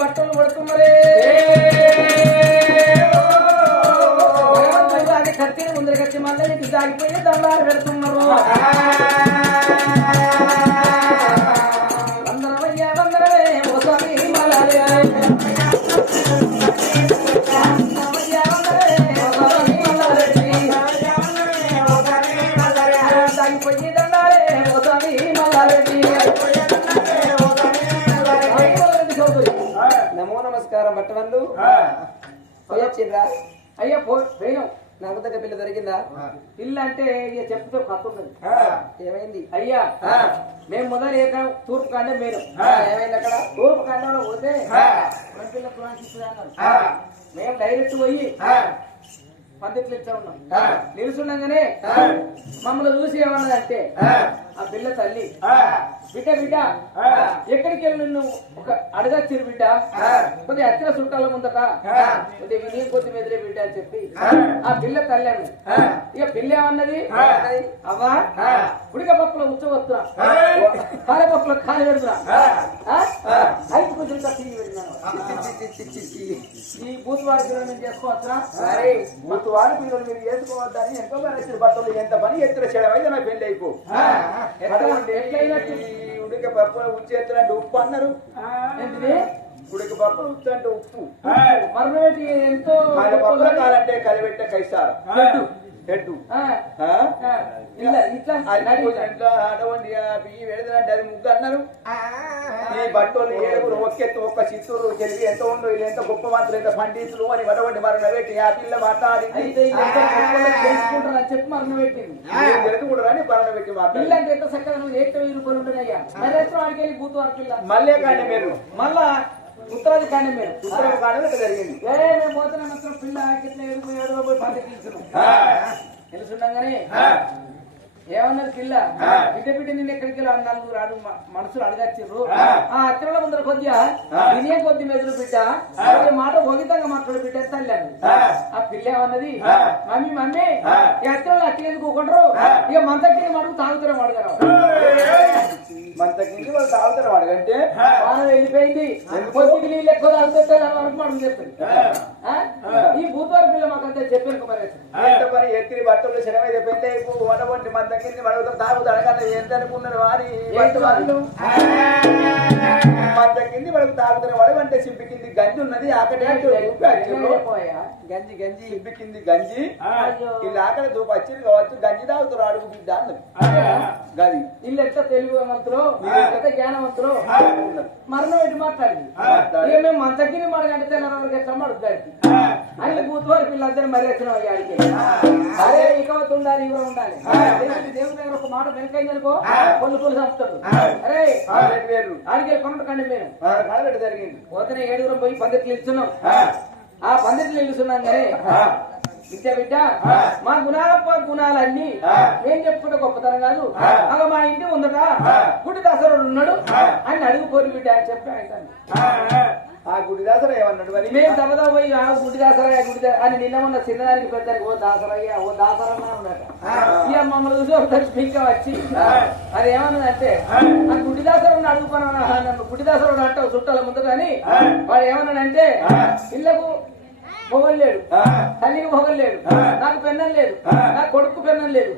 బట్టలు పడుతున్నరే కత్తిని ముందర కత్తి మళ్ళీ నీకు దాగిపోయి దండాలు పెడుతున్నారు వందనమయ్యా వందనమే ఒకసారి దాగిపోయి దండాలే నమస్కారం పట్టవండు పోయొచ్చిండ్రా అయ్యా పోయినాం నాకు దగ్గర పిల్ల దొరికిందా పిల్ల అంటే ఇక చెప్తే కత్తున్నది ఏమైంది అయ్యా మేము మొదలు ఏక తూర్పు కాండం మీరు ఏమైంది అక్కడ తూర్పు కాండంలో పోతే మన పిల్ల కులానికి ఇస్తుంది అన్నారు మేము డైరెక్ట్ పోయి పందిట్లు ఇచ్చా ఉన్నాం నిలుచుండగానే మమ్మల్ని చూసి ఏమన్నదంటే ఆ పిల్ల తల్లి బిడ్డ ఎక్కడికి వెళ్ళి నిన్ను ఒక అడగచ్చిరు బిడ్డ కొద్దిగా అచ్చిన చుట్టాల ముందట కొద్దిగా విని కొద్ది మెదిలే బిడ్డ అని చెప్పి ఆ పిల్ల తల్లి అన్న ఇక పిల్ల ఏమన్నది అవ్వా గుడిక పప్పుల ఉచ్చవస్తున్నా కాలే పప్పుల కాలు పెడుతున్నా ఐదు కొంచెం తీగి పెట్టినాను ఈ బూత్ వారి పిల్లలు నేను చేసుకోవచ్చునా సరే బూతు వారి పిల్లలు మీరు చేసుకోవద్దని ఎంతో నచ్చిన బట్టలు ఎంత పని ఎత్తున చేయడం అయితే నా పెళ్లి అయిపో ఎట్లయినట్టు ఉడిక పప్పులు ఉచ్చి ఎత్తులంటే ఉప్పు అన్నారు ఏంటిది ఉడిక పప్పులు ఉచ్చు అంటే ఉప్పు మరణపెట్టి ఎంతో పప్పుల కాలంటే కలిపెట్టే కైసారు హెడ్డు ఇట్లా అటువంటి బియ్యం వెళదంటే అది ముగ్గు అన్నారు ఈ బట్టలు ఏడుగురు ఒక్కెత్తు ఒక్క చిత్తూరు తెలివి ఎంత ఉందో వీళ్ళు ఎంత గొప్ప మంత్రులు ఎంత పండితులు అని అటువంటి మరణ పెట్టి ఆ పిల్ల మాట్లాడింది తెలుసుకుంటారని చెప్పి మరణ పెట్టింది తెలుసుకుంటారని మరణ పెట్టి పిల్ల మాట్లాడింది అంటే ఎంత చక్కగా నువ్వు 1000 రూపాయలు ఉంటున్నాయ్యా మరి ఎత్తు వాడికి వెళ్ళి బూతు వారి పిల్ల మళ్ళీ కానీ మీరు మళ్ళా ఉత్తరాది కాండం మీరు ఉత్తరం కాలం జరిగింది మేము పోతున్నా మాత్రం పిల్ల గిట్ల 7 పోయి పంట తీసుకున్నాం తెలుసుండగానే ఏమన్నది పిల్ల బిడ్డ నిన్ను ఎక్కడికి వెళ్ళి నలుగురు రాడు మనసులు అడగచ్చిర్రు ఆ అత్తల ముందర కొద్దిగా వినే కొద్ది మెదులు బిడ్డ మాట భోగితంగా మాట్లాడు బిడ్డ తల్లి అని ఆ పిల్ల ఏమన్నది మమ్మీ ఈ అత్తలు అట్టిందుకు కూకుంటారు ఇక మంతకి మడుగు తాగుతారు అడగరు మంతకి వాళ్ళు తాగుతారు అడగంటే వాన వెళ్ళిపోయింది కొద్దికి నీళ్ళు ఎక్కువ తాగుతుంటే వరకు మనం చెప్తుంది ఈ భూతవారి పిల్ల మాకంతా చెప్పాను మరి ఎంత పని ఎత్తిరి బట్టలు శనమైతే పెళ్లి అయిపో వడవంటి మన దగ్గర మడగతో తాగుతాడు అడగంటే ఎంత అనుకున్నారు వారి వాళ్ళు మన దగ్గర మనకు తాగుతున్న వడవంటే సింపి కింది గంజి ఉన్నది ఆకటి గంజి గంజి సింపి కింది గంజి వీళ్ళు ఆకలి దూపు వచ్చింది కావచ్చు గంజి తాగుతారు అడుగు బిడ్డ అన్నది గది వీళ్ళు ఎంత తెలివివంతులు ఎంత జ్ఞానవంతులు మరణం పెట్టి మాట్లాడింది ఇక మేము మంతకి మడగంటే తెల్లవారికి ఎట్లా మడుగుతాడు అని బూతువారి పిల్లలందరూ మరి వచ్చిన అడిగి అరే ఇకవత్ ఉండాలి ఇవ్వ ఉండాలి దేవుడి దగ్గర ఒక మాట వెనకైందనుకో కొల్లు చంపుతాడు అరే ఆడికి కొనకండి మేము జరిగింది పోతనే 7 పోయి పందిట్లు ఇస్తున్నాం ఆ పందిట్లు ఇస్తున్నాం కానీ బిడ్డ మా గుణాలన్నీ నేను చెప్పుకుంటే గొప్పతనం కాదు అలా మా ఇంటి ముందట గుడి దసరుడు ఉన్నాడు అని అడుగుపోరు బిడ్డ అని చెప్పి ఆయన ఆ గుడి దాసరా ఏమన్నాడు మరి మేము దబదా పోయి గుడి దాసరయ్య గుడి అని నిన్న ఉన్న చిన్నదానికి పెద్దకి ఓ దాసరయ్య ఓ దాసరన్నా ఉన్నట ఇక మమ్మల్ని చూసి ఒకసారి ఇంకా వచ్చి అది ఏమన్నదంటే ఆ గుడి దాసరుడు అడుగుకున్నా నన్ను గుడి దాసరుడు అంటావు చుట్టాల ముందు కానీ వాడు ఏమన్నాడంటే ఇళ్లకు పొగలేడు తల్లికి పొగలేడు నాకు పెన్నం లేదు నా కొడుకు పెన్నం లేదు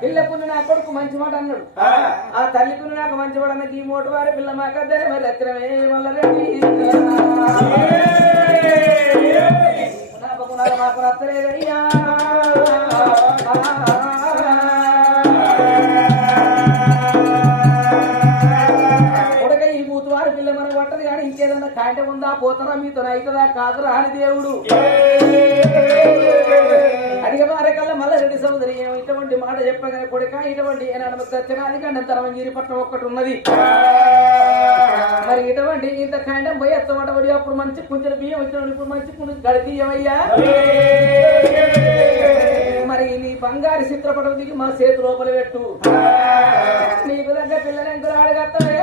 పిల్లకు నా కొడుకు మంచి మాట అన్నాడు ఆ తల్లికి నాకు మంచి మాట అన్న ఈ మోటు వారి పిల్ల మాకద్దే మరి ఎత్తరమే మాకు నచ్చలేదయ్యా ఈ బూతువారి పిల్ల మనకు పట్టదు కానీ ఇంకేదన్నా కాంట ఉందా పోతారా మీతో అవుతుందా కాదురా అని దేవుడు అడిగవారికల్లా మళ్ళీ రెడ్డి సోదరి ఇటువంటి మాట చెప్పగానే కొడుక ఇటువంటి ఏనాడు గిరిపట్నం ఒక్కటి ఉన్నది మరి ఇటువంటి ఇంత కాండం పోయి ఎత్తబడి అప్పుడు మంచి కొంచెం బియ్యం వచ్చిన ఇప్పుడు మంచి గడిపియమయ్యా మరి నీ బంగారు చిత్రపటం దిగి మా చేతి లోపల పెట్టు నీకు దగ్గర పిల్లలు ఎంకులు అడగత్తారే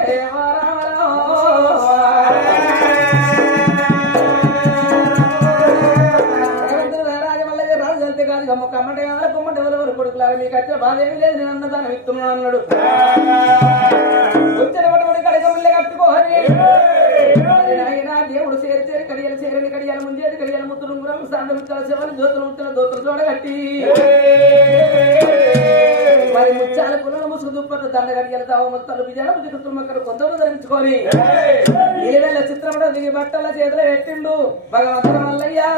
రాజు అంతే కాదు కమ్మంటే కొమ్మంటే ఎవరెవరు కొడుకులాగా మీకు వచ్చిన బాధ ఏమీ లేదు నేను అన్నదానం ఇస్తున్నాను అన్నాడు వచ్చిన పట్టుబడి కడగముళ్ళే కట్టుకోని దేవుడు చేరి కడియాలు చేరని కడియాలు ముందేది కడియాలు ముద్దులు ఉంగురం సాండ ముచ్చాల సేవలు దోతులు ముచ్చిన దోతులు చూడగట్టి మరి ముచ్చాల పుల్లలు ముసుగు దుప్పట్లు దండ కడియాలు తావు మొత్తాలు బిజాల బుద్ధి మక్కలు కొంతమంది ధరించుకొని ఏవేళ చిత్రంలో దిగి బట్టల చేతిలో పెట్టిండు భగవంతుడు మల్లయ్యా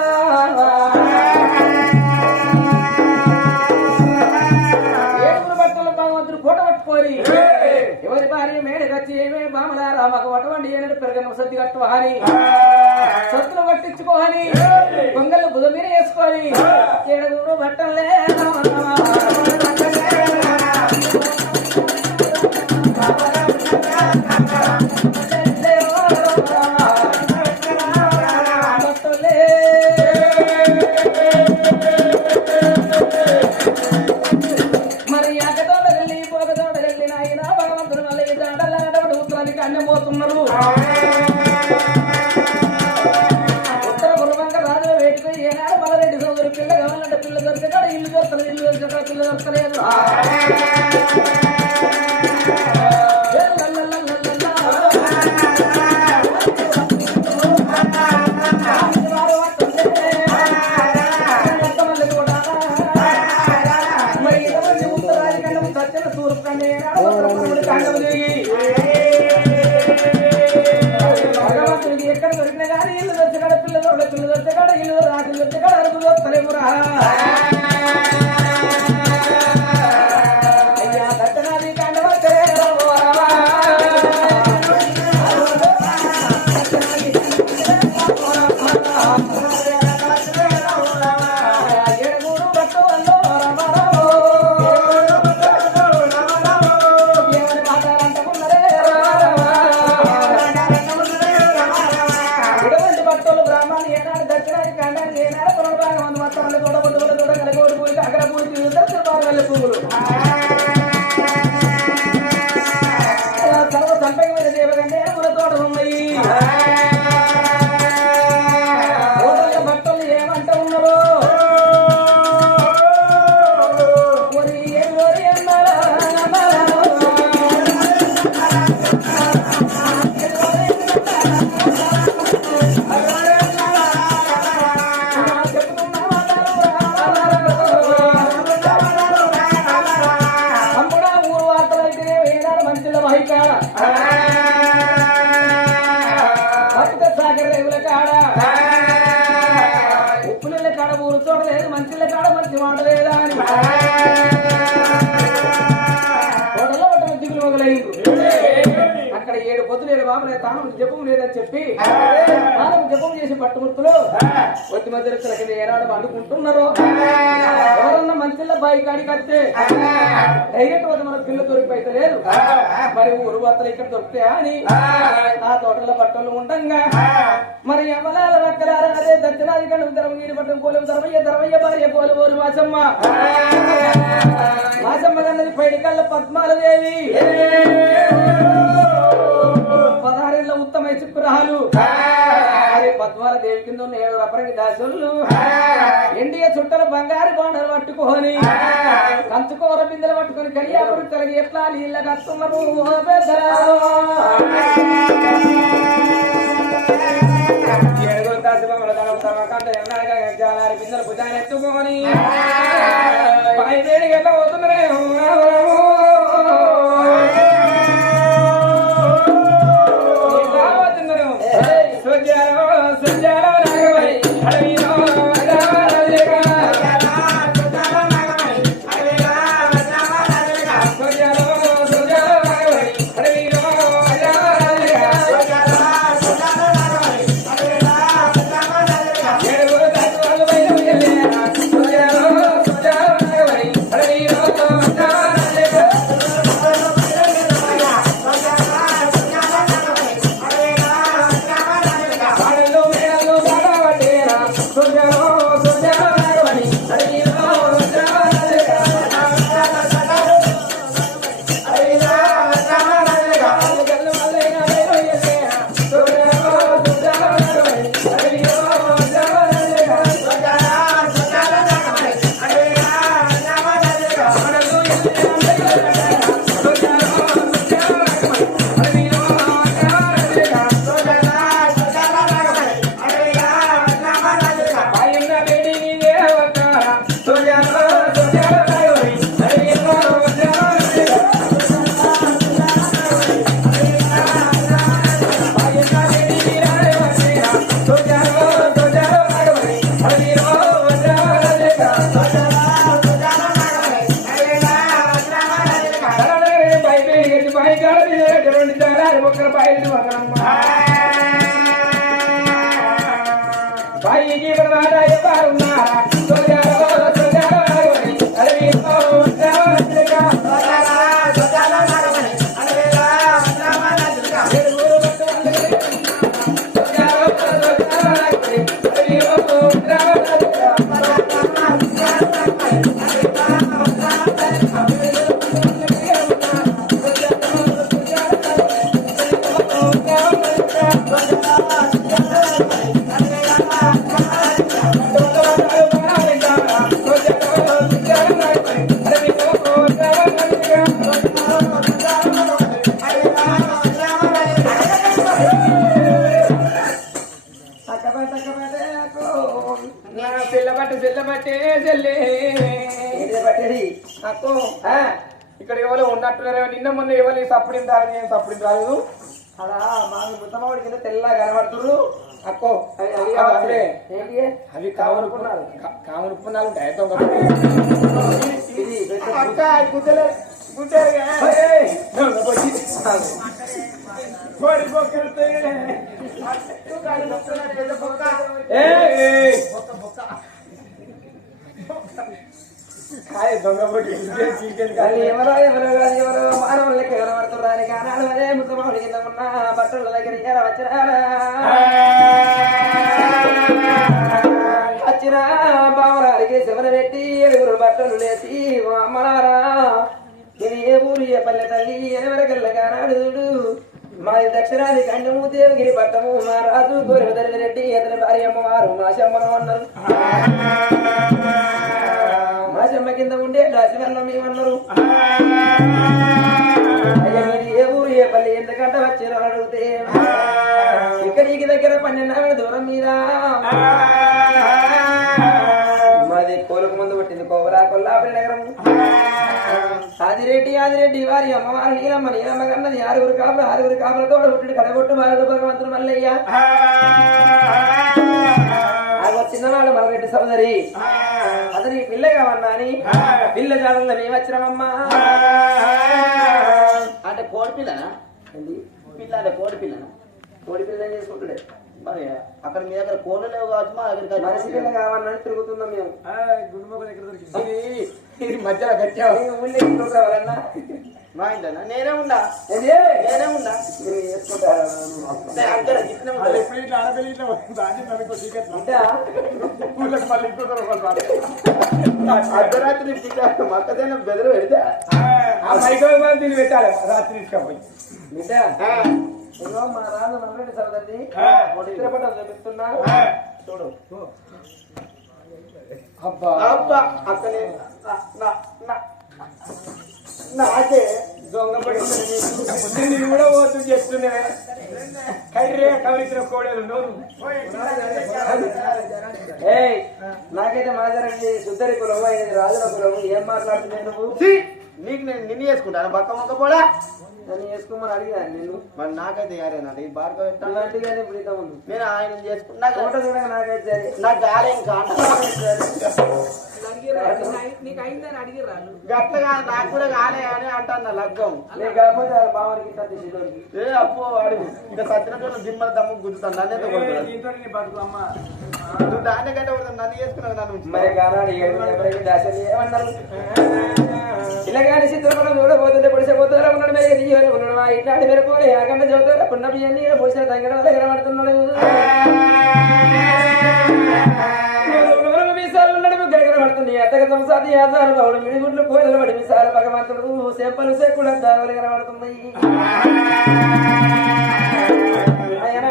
ఏడుగురు బట్టలు భగవంతుడు పూట పట్టుకొని ఎవరి భార్య మేడకొచ్చి ఏమే బామలారా మాకు అటువంటి పెరగన్న సర్ది కట్టుకోవాలి సత్తులు పట్టించుకోవాలి పొంగళ్ళు బుధ మీద వేసుకొని ఏడుగురు బట్టలే పోతున్నారు ఉత్తర గురువంక రాజుల వేటికి ఏనాడు మలరెడ్డి సోదరు పిల్ల కావాలంటే పిల్ల దొరికాడు ఇల్లు దొరకలేదు ఇల్లు దొరికాడు పిల్ల దొరకలేదు మరి ఇంతమంది ఉత్తరాది కండము సత్యన తూర్పు కంటే కండము తిరిగి భగవంతుడికి ఎక్కడ దొరికినా కానీ ఇల్లు దొరికాడ పిల్ల దొరికాడ ఇల్లు రాజులు దొరికాడ అరుగులు వస్తలేమురా అయ్యా దత్తనాది కండవతే ఏడుగురు భక్తు అల్లో ఏమని మాట్లాడంటున్నారే ఇటువంటి భక్తులు బ్రాహ్మణులు ఏనాడు దక్షిణాది కండాన్ని ఏనాడు పునర్భాగం మంది మొత్తం వల్ల దూడ కలగోడి పూజ అక్కడ పూజ దక్షిణ పువ్వులు సర్వ సంపంగమైన దేవగంటే మన తోట ఉన్నాయి భక్తులు ఏమంటూ ఉన్నారు ఊరు వార్తలు అయితే ఏనాడు మంచిల మహికాడ సాగర్ రేవుల కాడ ఉప్పు నీళ్ళ కాడ ఊరు చూడలేదు మంచిల కాడ మంచి మాట లేదా అని తోటలో ఒకటి దిగులు మొదలైంది అక్కడ 7 పొద్దులు 7 బాబులే తాను జపం లేదని చెప్పి తాను జపం చేసి పట్టుముర్తులు ఒత్తి మధ్య కింద ఏనాడు వండుకుంటున్నారు ఎవరన్నా మంచిల బాయి కాడికి వస్తే డైరెక్ట్ వద్ద మన పిల్ల దొరికిపోయితే లేదు మరి ఊరు వార్తలు ఇక్కడ దొరుకుతాయా అని ఆ తోటలో బట్టలు ఉండంగా మరి యమలాల రక్కలారా అదే దక్షిణాది కండు ధర్మగిరి పట్టం కోలేము ధర్మయ్య భార్య కోలేరు మాసమ్మ కన్నది పైడికళ్ళ పద్మాలదేవి 16 ఉత్తమ చిక్కురాలు పద్మాల దేవి కింద 7 రపరంగి దాసులు ఎండియ చుట్టల బంగారు బాండలు పట్టుకొని కంచుకోర బిందెలు పట్టుకొని కళ్యాపురి తొలగి ఎట్లా నీళ్ళ కట్టున్నారు బిందెలు భుజాన్ని ఎత్తుకొని పైదేడికి ఎట్లా పోతున్నారే పైకి మాట ఎవరున్నారా సోజాలో సోజాలో అడవిలో రావణుడిగా సోజాలో నాగమణి అడవిలో రావణుడిగా ఎరువురు సోజాలో సోజాలో అడవిలో రావణుడిగా అక్కో ఇక్కడ ఎవరు ఉన్నట్టున్నారో నిన్న మొన్న ఎవరు సప్పుడు రాలేదు సప్పుడు రాలేదు అలా మా ముత్తమావిడి కింద తెల్లగా కనబడుతున్నారు అక్కో అవి కామనుకున్నారు కామనుకున్నారు ఎవరో ఎవరో కాదు ఎవరో మానవుల లెక్క కనబడుతున్నారు అని కానాడు అదే ముత్తమావిడి కింద ఉన్న బట్టల దగ్గర వచ్చిన బావరానికి శివన పెట్టి ఏడుగురు బట్టలు లేచి అమ్మలారా ఇది ఏ ఊరు ఏ పల్లె తల్లి ఎవరికల్లా కానాడు మాది దక్షిణాది కండము దేవగిరి పట్టము మా రాజు గోరివదరి రెడ్డి అతని భార్య అమ్మవారు మా శమ్మను అన్నారు మా శమ్మ కింద ఉండే దాసి వల్ల మేమన్నారు అయ్యా మీరు ఏ ఊరు ఏ పల్లె ఎందుకంటే వచ్చిన అడిగితే ఇక్కడికి దగ్గర 12 దూరం మీద మాది కోలుకు ముందు పుట్టింది కోవరా కొల్లాపల్లి నగరం ఆదిరెడ్డి వారి అమ్మవారు నీలమ్మ కన్నది 6 కాపులతో పుట్టిడు కడగొట్టు బాలుడు భగవంతుడు మల్లయ్య చిన్నవాడు మలరెడ్డి సోదరి అతనికి పిల్ల కావన్నా అని పిల్ల జాడల్లో మేము వచ్చినామమ్మా అంటే కోడి పిల్లనా పిల్ల అంటే కోడి పిల్లనా కోడి పిల్ల చేసుకుంటుడే మరి అక్కడ మీ దగ్గర కోళ్ళు లేవు కావచ్చు మా దగ్గర మనిషి పిల్ల కావాలని తిరుగుతున్నాం మేము ఇది మధ్యలో గట్టిగా ఊళ్ళో ఇంట్లో కావాలన్నా మా ఇంటనా నేనే ఉన్నా మీరు చేసుకుంటారా అర్ధరాత్రి మక్కదైనా బెదరు పెడితే దీన్ని పెట్టాలి రాత్రి తీసుకపోయి బిడ్డ మా రాజు మల్లరెడ్డి సోదరిని చిత్రపటం చూపిస్తున్నా చూడు అబ్బా అబ్బా అక్కనే నాకే దొంగ పడి కూడా పోతు చేస్తున్నా కైరే కవిరిచిన కోడలు నాకైతే మాజారండి సుద్దరి కులము ఆయన రాజుల కులము ఏం మాట్లాడుతున్నాయి నువ్వు నీకు నేను నిన్ను చేసుకుంటాను పక్క మొక్క పోడా నన్ను చేసుకోమని అడిగాను నేను మరి నాకైతే యారేనా ఈ భార్గవ అలాంటిగానే ఇప్పుడు ఉంది నేను ఆయన చేసుకున్నా ఫోటో చూడగా నాకైతే నాకు గాలేం కాదు గట్లగా నాకు కూడా కాలే అని అంటాను లగ్గం లేకపోతే బావరికి ఏ అప్పు వాడు ఇంకా సత్యనట్టు దిమ్మల దమ్ము గుద్దుతాను నన్నే నువ్వు దాన్ని కంటే నన్ను చేసుకున్నావు నన్ను మరి గానాడు ఎవరికి దాసరి ఏమన్నారు ఇలాగాని చిత్రపటం చూడబోతుంటే పొడిసిపోతారా ఉన్నాడు మీరు తీయని ఉన్నాడు ఇట్లాంటి మీరు పోలే ఆగంట చదువుతారా పున్న బియ్యాన్ని పోసిన తగ్గడం వల్ల కనబడుతున్నాడు కనబడుతుంది ఎత్తక సంసాది ఆధార బావుడు మిడిగుడ్లు కోయలు పడి విశాల భగవంతుడు సెప్పలు సెక్కులు దావలు కనబడుతున్నాయి ఆయన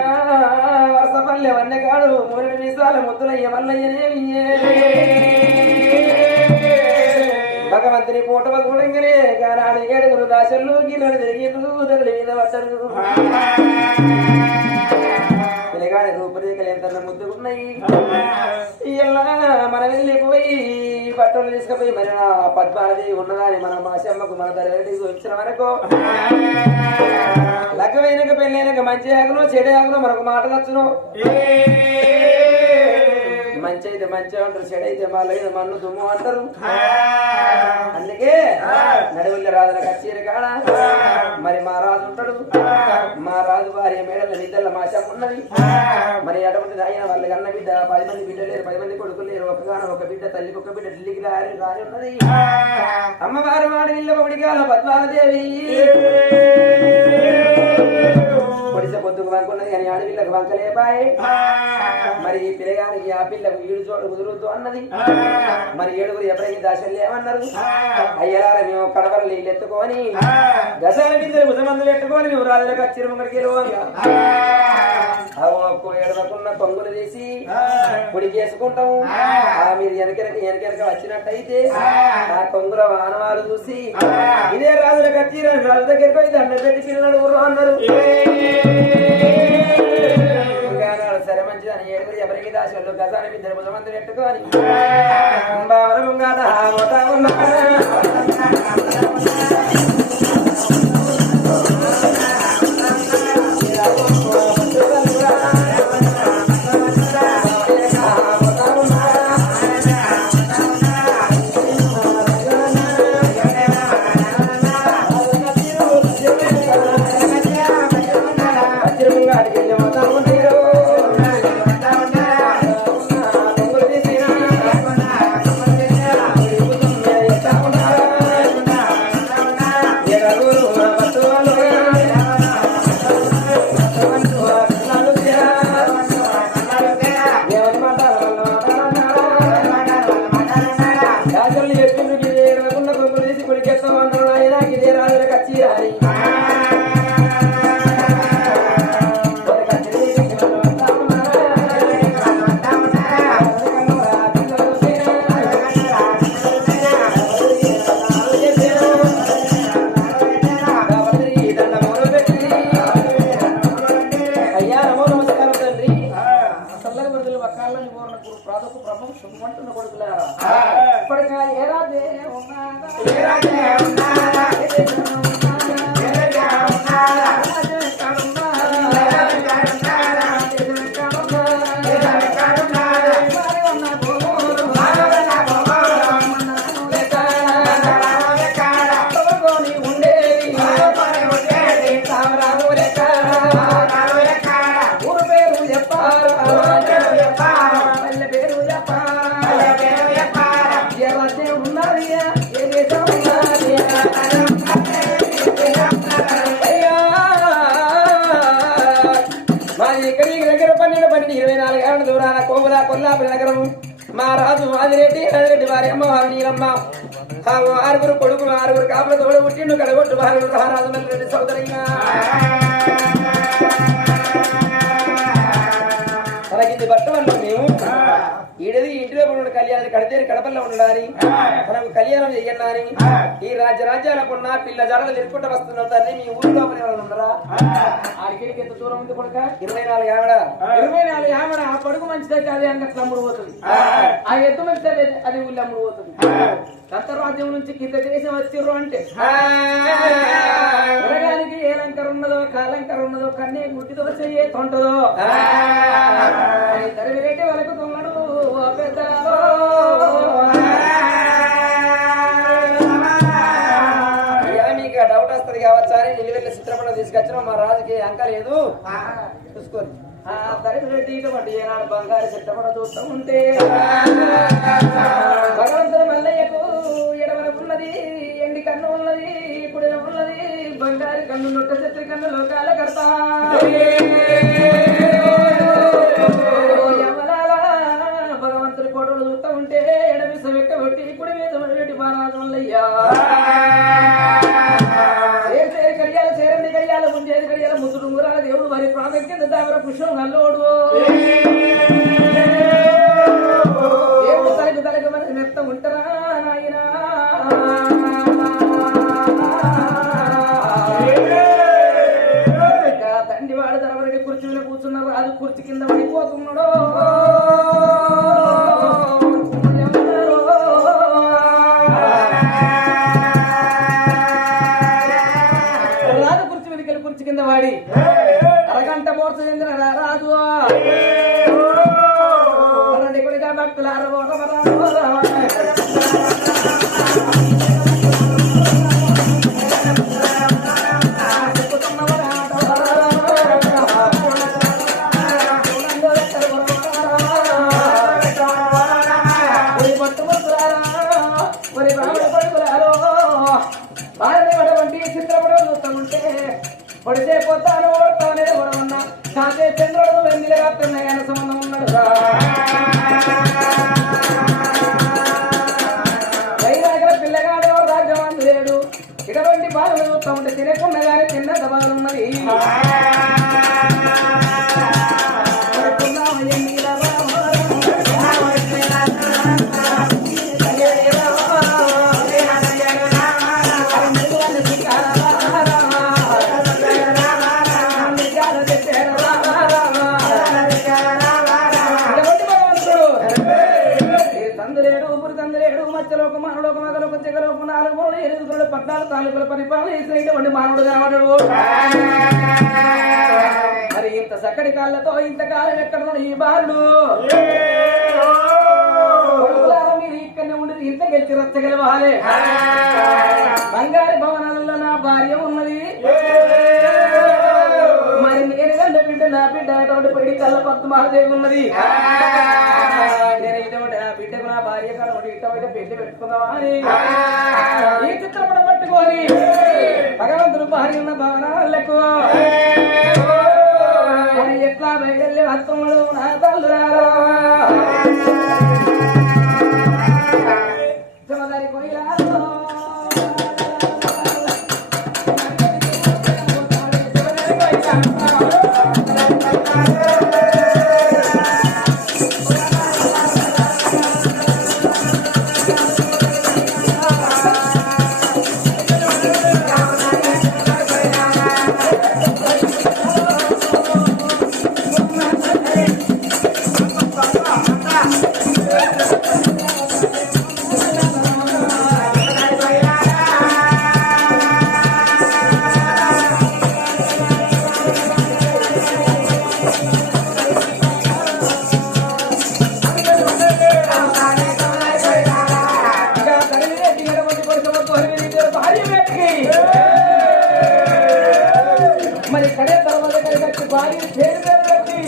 వర్షపల్లె వన్నెకాడు 3 నిమిషాల ముద్దులయ్య మల్లయ్యనే భగవంతుని పూట చూడంగానే గానాడు 7 దాసళ్ళు గిన్నెలు తిరిగిండు ధరల మీద పడ్డారు పిల్లగాడి రూపురేఖలు ఎంత ముద్దుకున్నాయి ఇలా మనం వెళ్ళిపోయి బట్టలు తీసుకుపోయి మరి పద్మావతి ఉన్నదాని మన మాసమ్మకు మన ధరకి చూపించిన వరకు లగ్గమైనక పెళ్ళైనక మంచి ఆగును చెడు ఆగును మనకు మాట నచ్చును మంచి అయితే మంచిగా అంటారు, చెడైతే మళ్ళీ మన్ను దుమ్ము అంటారు. అందుకే నడువుల రాజుల కచ్చేరి కాడ మరి మా రాజు ఉంటాడు. మా రాజు భార్య మేడల నిద్రల మా ఉన్నది. మరి అటువంటి ఆయన వాళ్ళ కన్న బిడ్డ 10 మంది బిడ్డ లేరు, 10 మంది కొడుకులు లేరు. ఒక బిడ్డ తల్లికి ఒక బిడ్డ ఢిల్లీకి రాని ఉన్నది. అమ్మవారు వాడి నిల్ల పొడిగాల పద్మాదేవి పొడిస పొద్దుకు వంకున్నది కానీ ఆడపిల్లకు వంకలేపాయి. మరి ఈ పిల్లగానికి ఆ పిల్లకు 7 చోట్ల కుదురుతూ అన్నది. మరి 7 ఎప్పటికీ దాశలు ఏమన్నారు? అయ్యారా మేము కడవల నీళ్ళు ఎత్తుకొని గసాల బిద్దరు ముసమందులు ఎట్టుకొని నువ్వు రాజులకు వచ్చిన ముంగడికి ఎడవకున్న కొంగులు తీసి పొడికి వేసుకుంటాము. మీరు వెనక వచ్చినట్టయితే ఆ కొంగుల వానవాలు చూసి ఇదే రాజులకు వచ్చి రాజు దగ్గరికి పోయి దండ పెట్టి పిల్లలు అన్నారు. సరే మంచిదని 7 ఎవరికి దాశలు గసాల బిద్దరు ముసమందులు ఎట్టుకొని కొల్లాపురి నగరం. మా రాజు ఆదిరెడ్డి ఆదిరెడ్డి వారి అమ్మవారు నీలమ్మ 6 కొడుకులు 6 కాపుల తోడు పుట్టిండు. కడగొట్టు భార్యలు రారాజు మల్లిరెడ్డి సోదరంగా తనకింది బట్ట వల్ల మేము ఈడది ఇంటిలో ఉన్న కళ్యాణం కడితేరి కడపల్లో ఉండడాని మనకు కళ్యాణం చెయ్యన్నాని ఈ రాజ్యాలకున్న పిల్ల జడలు తిరుక్కుంటూ వస్తున్న తండ్రి మీ ఊరిలో ఉండరా? ఆడికి ఎంత దూరం ఉంది కొడుక? 24 ఆవిడ 24 ఆవిడ. ఆ పడుగు మంచిదైతే అది అంగట్లు అమ్ముడు పోతుంది, ఆ ఎత్తు మంచిదైతే అది ఊళ్ళో అమ్ముడు పోతుంది. అంతర్రాజ్యం నుంచి కింద దేశం వచ్చిర్రు అంటే ఉరగానికి ఏ లంకర ఉన్నదో కాలంకర ఉన్నదో కన్నే గుడ్డితో చెయ్యే తొంటదో తరివేటి వాళ్ళకు తొంగడు పెద్ద మీకు డౌట్ వస్తుంది కావచ్చా అని నిలువెళ్ళి చిత్రపటం తీసుకొచ్చిన మా రాజుకి అంక లేదు చూసుకోండి. తరివేటి ఇటువంటి ఏనాడు బంగారు చిత్రపటం చూస్తూ ఉంటే భగవంతుడు మల్లయ్యకు ఎడవనకున్నది, ఎండి కన్ను ఉన్నది, కుడి ఉన్నది, బంగారు కన్ను నొట్ట చెట్టు కన్ను లోకాల కడతా భగవంతుడి కోటలు చూస్తూ ఉంటే ఎడమిస వెక్కబట్టి కుడి మీద మడిపెట్టి మహారాజు మల్లయ్య కడియాల చేరండి కడియాల ముంజేది కడియాల ముద్దుడు మూరాల దేవుడు మరి ప్రాముఖ్యత దావర పుష్పం నల్లోడు దేవుడు తలకు మనకి మెత్త ఉంటారా నాయన తండ్రి వాడు తరవరెడ్డి కుర్చీ మీద కూర్చున్నారు, రాజు కుర్చీ కింద పడిపోతున్నాడు. రాజు కుర్చీ మీదకి వెళ్ళి కుర్చీ కింద వాడి అరగంట మోర్చ చెందిన రాజు కొడుకులారు పొడిసే పోతాను ఓడతానే ఓడమన్నా కాసే చంద్రుడు వెన్నెలగా తిన్నగానే సంబంధం ఉన్నాడు వైరాగల పిల్లగాడు రాజ్యం లేడు ఇటువంటి బాధలు చూస్తా ఉంటే తినకున్న కానీ తిన్నంత బాధలున్నది తాలూకుల పరిపాలన చేసినటువంటి మానవుడు కనబడడు మరి ఇంత చక్కటి కాళ్ళతో ఇంతకాలం ఎక్కడ ఈ బాలుడు మీరు ఇక్కడనే ఉండేది ఇంత గెలిచి రచ్చగలవాలి బంగారు భవనాలలో నా భార్య ఉన్నది మరి నేను గంట బిడ్డ నా బిడ్డ అటువంటి పడి కళ్ళ పత్తు మహాదేవి ఉన్నది నేను ఇటువంటి నా బిడ్డకు నా భార్య కాబట్టి ఇటువంటి పెళ్లి పెట్టుకుందామా అని ఈ చిత్రపటం పట్టుకొని భగవంతుడు భార్య ఉన్న భవనాలకు మరి ఎట్లా బయలు అత్తముడు నా తల్లురారా జమదారి కొయ్యరాలో మరి కడే తర్వాత కలిసి భార్య పేరు పెట్టి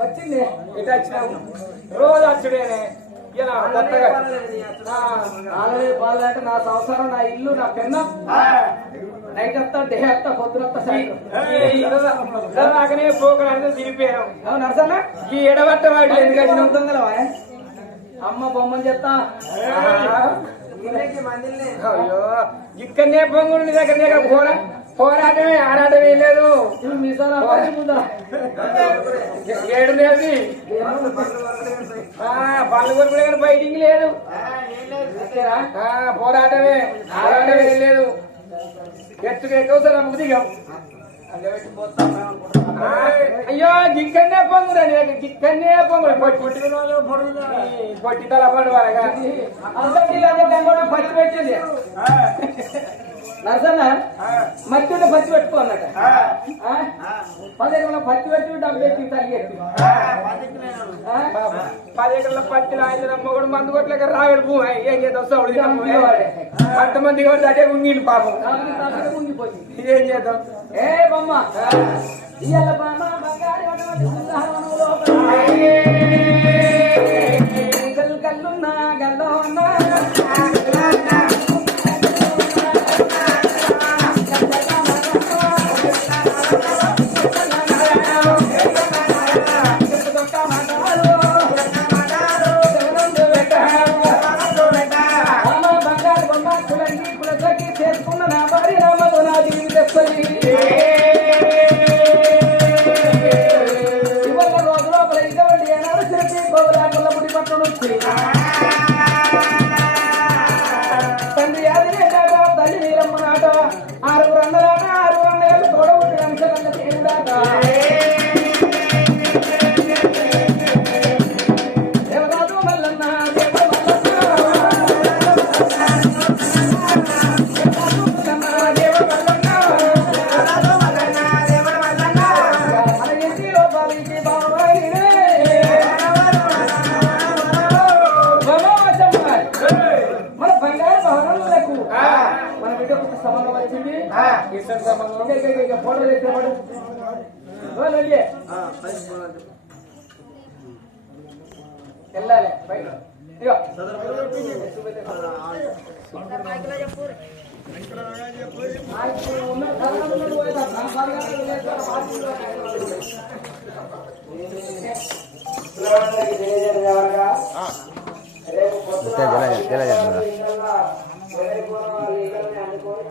వచ్చింది ఇటు వచ్చినావు రోజు వచ్చుడేనే ఇలా కొత్తగా ఆలయ పాలంటే నా సంసారం నా ఇల్లు నా పెన్నం నైట్ వస్తా డే వస్తా పొద్దునొస్తా సాయంత్రం పోకడానికి తిరిగిపోయాను అవును నర్సన్న ఈ ఎడబట్ట వాటి ఎందుకు వచ్చిన ఉంటుందా అమ్మ బొమ్మని చెప్తా అయ్యో ఇక్కడనే పొంగుండి దగ్గర పోరాటమే ఆరాటమే లేదు ఏడు లేదు పళ్ళు కొరకు కానీ బయటికి లేదు పోరాటమే ఆరాటమే లేదు ఎత్తుకు ఎక్కువ సార్ అమ్ముకు దిగాం అయ్యో గిక్కనే పొంగురా గిక్కనే పొంగురు పొట్టి తల పండు వారగా పచ్చి పెట్టింది నర్సన్న మట్టి పచ్చి పెట్టుకో అన్నట 10 ఎకరాల పచ్చి పెట్టి 70 ఎత్తి తల్లి ఎత్తి 10 ఎకరాల పచ్చిలో ఆయన మొగడు మందు కొట్లేక రాగడు భూమి ఏం చేద్దాం సౌడు అంతమంది కాబట్టి అదే ఉంగిలు పాపం ఏం చేద్దాం ఏ బొమ్మ ఇయ్యాల బామ్మ బంగారు కల్లున్నా గల్లో చేసుకున్న నా భార్య నామతో నా జీవితం తెచ్చుకొని ఇవాళ రోజు లోపల ఇటువంటి సంబంధం వచ్చింది ఇష్టం సంబంధం ఫోటో చేసినప్పుడు వెళ్ళాలి బయట ఇక రేపు పొద్దున జల- జల- జల- ఇళ్ళల్లో ఎవరి కోణం వాళ్ళు ఇళ్ళని అందుకొని